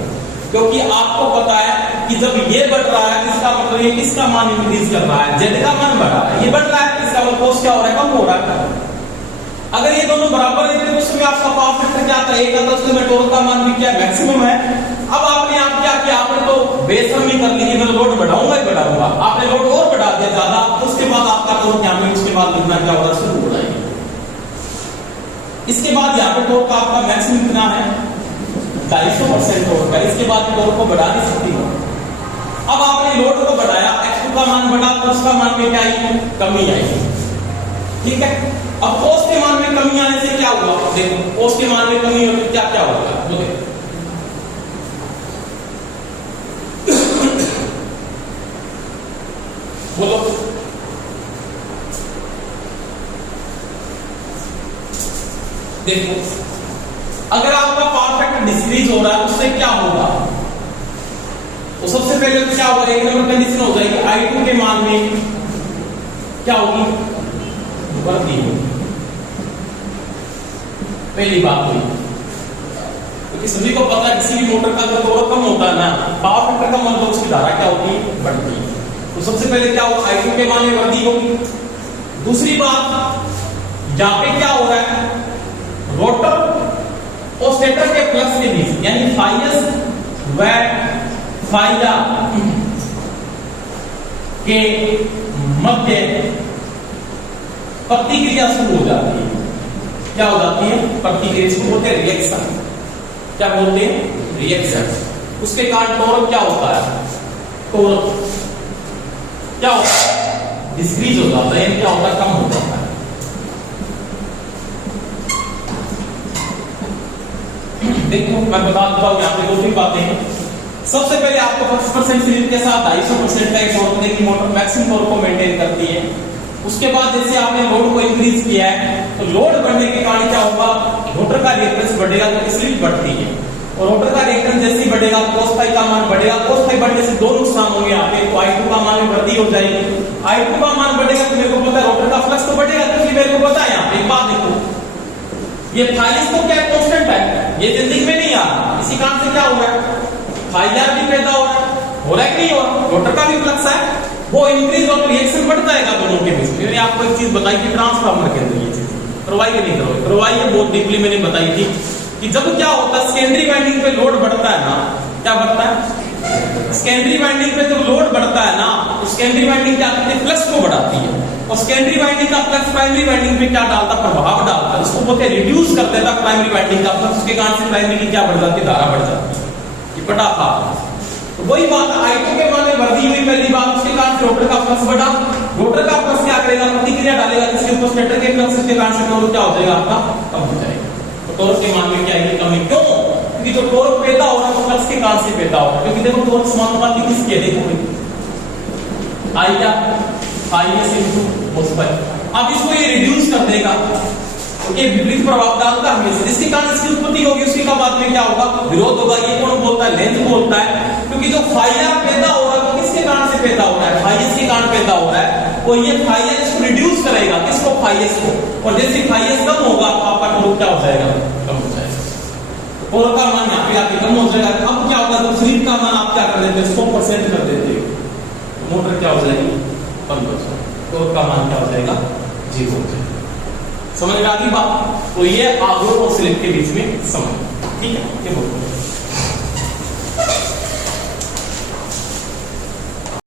क्योंकि आपको पता है कि जब ये बढ़ रहा है इसका मतलब ये किसका मान इंक्रीज कर रहा है, Z का मान बढ़ रहा है, ये बढ़ रहा है, इसका मतलब cos क्या हो रहा है, कम हो रहा है। अगर ये दोनों बराबर है तो उसमें आपका पावर फैक्टर क्या आता है, एक आता है, उसमें टॉर्क का मान भी क्या मैक्सिमम है। अब आपने आप क्या किया, आपने तो बेसब्री कर ली कि मैं लोड बढ़ाऊंगा ही बढ़ाऊंगा, आपने लोड और बढ़ा दिया ज्यादा, उसके बाद आपका टॉर्क यहाँ पे उसके बाद लिखना क्या होगा, शुरू हो जाएगा। इसके बाद यहाँ पे टॉर्क का आपका मैक्सिमम कितना है, 250% टॉर्क है, इसके बाद टॉर्क को बढ़ा नहीं सकती हो। अब आपने लोड को बढ़ाया, X2 का मान बढ़ा तो उसका मान में क्या आएगी, कमी आएगी। ठीक है, अब cos के मान में कमी आने से क्या हुआ, देखो cos के मान में कमी होगी क्या क्या होगा, तो बोलो। देखो अगर आपका पावर फैक्टर डिक्रीज हो रहा है उससे क्या होगा, तो सबसे पहले तो क्या होगा, एक नंबर कंडीशन हो जाएगी I2 के मान में क्या होगी, वृद्धि होगी। पहली बात हुई, क्योंकि सभी को पता है किसी भी मोटर का अगर टॉर्क कम होता है ना, पावर फैक्टर कम होता है, उसकी धारा क्या होती है, बढ़ती है। तो सबसे पहले क्या होगा, I2 के मान में वृद्धि होगी। दूसरी बात यहाँ पे क्या हो रहा है, रोटर और स्टेटर के फ्लक्स के बीच यानी फाइनस व फाइला के मध्य प्रतिक्रिया शुरू हो जाती है। क्या हो जाती है, प्रतिक्रिया, इसको बोलते हैं रिएक्शन। क्या बोलते हैं, रिएक्शन। उसके कारण टॉर्क क्या होता है, टॉर्क क्या होता है, डिक्रीज हो जाता है, क्या होता है, कम हो जाता है। देखो मैं बता देता हूं, यहाँ पे दो तीन बातें हैं। सबसे पहले आपको 25% स्लिप के साथ 250% का एक टॉर्क देगी मोटर, मैक्सिमम टॉर्क को मेंटेन करती है। उसके बाद जैसे आपने लोड को इंक्रीज किया है तो लोड बढ़ने के कारण क्या होगा, रोटर का रिएक्टेंस बढ़ेगा क्योंकि स्लिप बढ़ती है, और रोटर का रिएक्टेंस जैसे ही बढ़ेगा cos फाई का मान बढ़ेगा। cos फाई बढ़ने से दो नुकसान होंगे यहाँ पे, तो I2 का मान में वृद्धि हो जाएगी। I2 का मान बढ़ेगा तो मेरे को पता है रोटर का फ्लक्स तो बढ़ेगा, क्योंकि मेरे को पता है यहाँ पे एक बात देखो, ये फाइलिस तो क्या कांस्टेंट है, ये जिंदगी में नहीं आ रहा, इसी कारण से क्या हो रहा है, फाइलर भी पैदा हो रहा है कि नहीं हो रहा, रोटर का भी फ्लक्स है वो इंक्रीज और रिएक्शन बढ़ता है दोनों के बीच में। मैंने आपको एक चीज बताई थी ट्रांसफार्मर के अंदर, ये चीज करवाई कि नहीं करवाई है, बहुत डीपली मैंने बताई थी कि जब क्या होता है सेकेंडरी वाइंडिंग पे लोड बढ़ता है ना, क्या बढ़ता है, सेकेंडरी वाइंडिंग पे जब लोड बढ़ता है ना तो सेकेंडरी वाइंडिंग क्या करती है, फ्लक्स को बढ़ाती है, और सेकेंडरी वाइंडिंग का फ्लक्स प्राइमरी वाइंडिंग पे क्या डालता है, प्रभाव डालता है, उसको बोलते हैं रिड्यूस कर देता प्राइमरी वाइंडिंग का फ्लक्स, उसके कारण से प्राइमरी की क्या बढ़ जाती है, धारा बढ़ जाती है, ये पटाखा। तो वही बात I2 के मान में वृद्धि हुई पहली बात, उसके कारण से रोटर का फ्लक्स बढ़ा। रोटर का फ्लक्स क्या करेगा, प्रतिक्रिया डालेगा किसके ऊपर, स्टेटर के फ्लक्स के कारण से टॉर्क क्या हो जाएगा आपका, कम हो जाएगा। तो टॉर्क के मान में क्या आएगी, कमी। क्यों? क्योंकि जो टॉर्क पैदा हो रहा है वो फ्लक्स के कारण से पैदा हो रहा है। क्योंकि देखो टॉर्क समानुपाती किसकी है, देखो I क्या, IS इनटू मोसफाई। अब इसको ये रिड्यूस कर देगा, ये विपरीत प्रभाव डालता हमेशा, जिसके कारण इसकी उत्पत्ति होगी, उसके का बाद में क्या होगा, विरोध होगा। ये कौन बोलता है, लेंथ बोलता है। क्योंकि जो फाइया पैदा हो रहा है वो किसके कारण से पैदा हो रहा है, फाइएस के कारण पैदा हो रहा है। और ये फाइएस को रिड्यूस करेगा, किसको, फाइएस को। और जैसे फाइएस कम होगा तो आपका टॉर्क क्या हो जाएगा, कम हो जाएगा। टॉर्क का मान यहाँ पे आके कम हो जाएगा। अब क्या होगा, जब स्लिप का मान आप क्या कर देते हैं, 100% कर देते हो, मोटर क्या हो जाएगी, बंद हो जाएगी। टॉर्क का मान क्या हो जाएगा, 0 हो जाएगा। समझ में आ गई बात? तो ये आवर्त और स्लिप के बीच में समझ, ठीक है, ये बहुत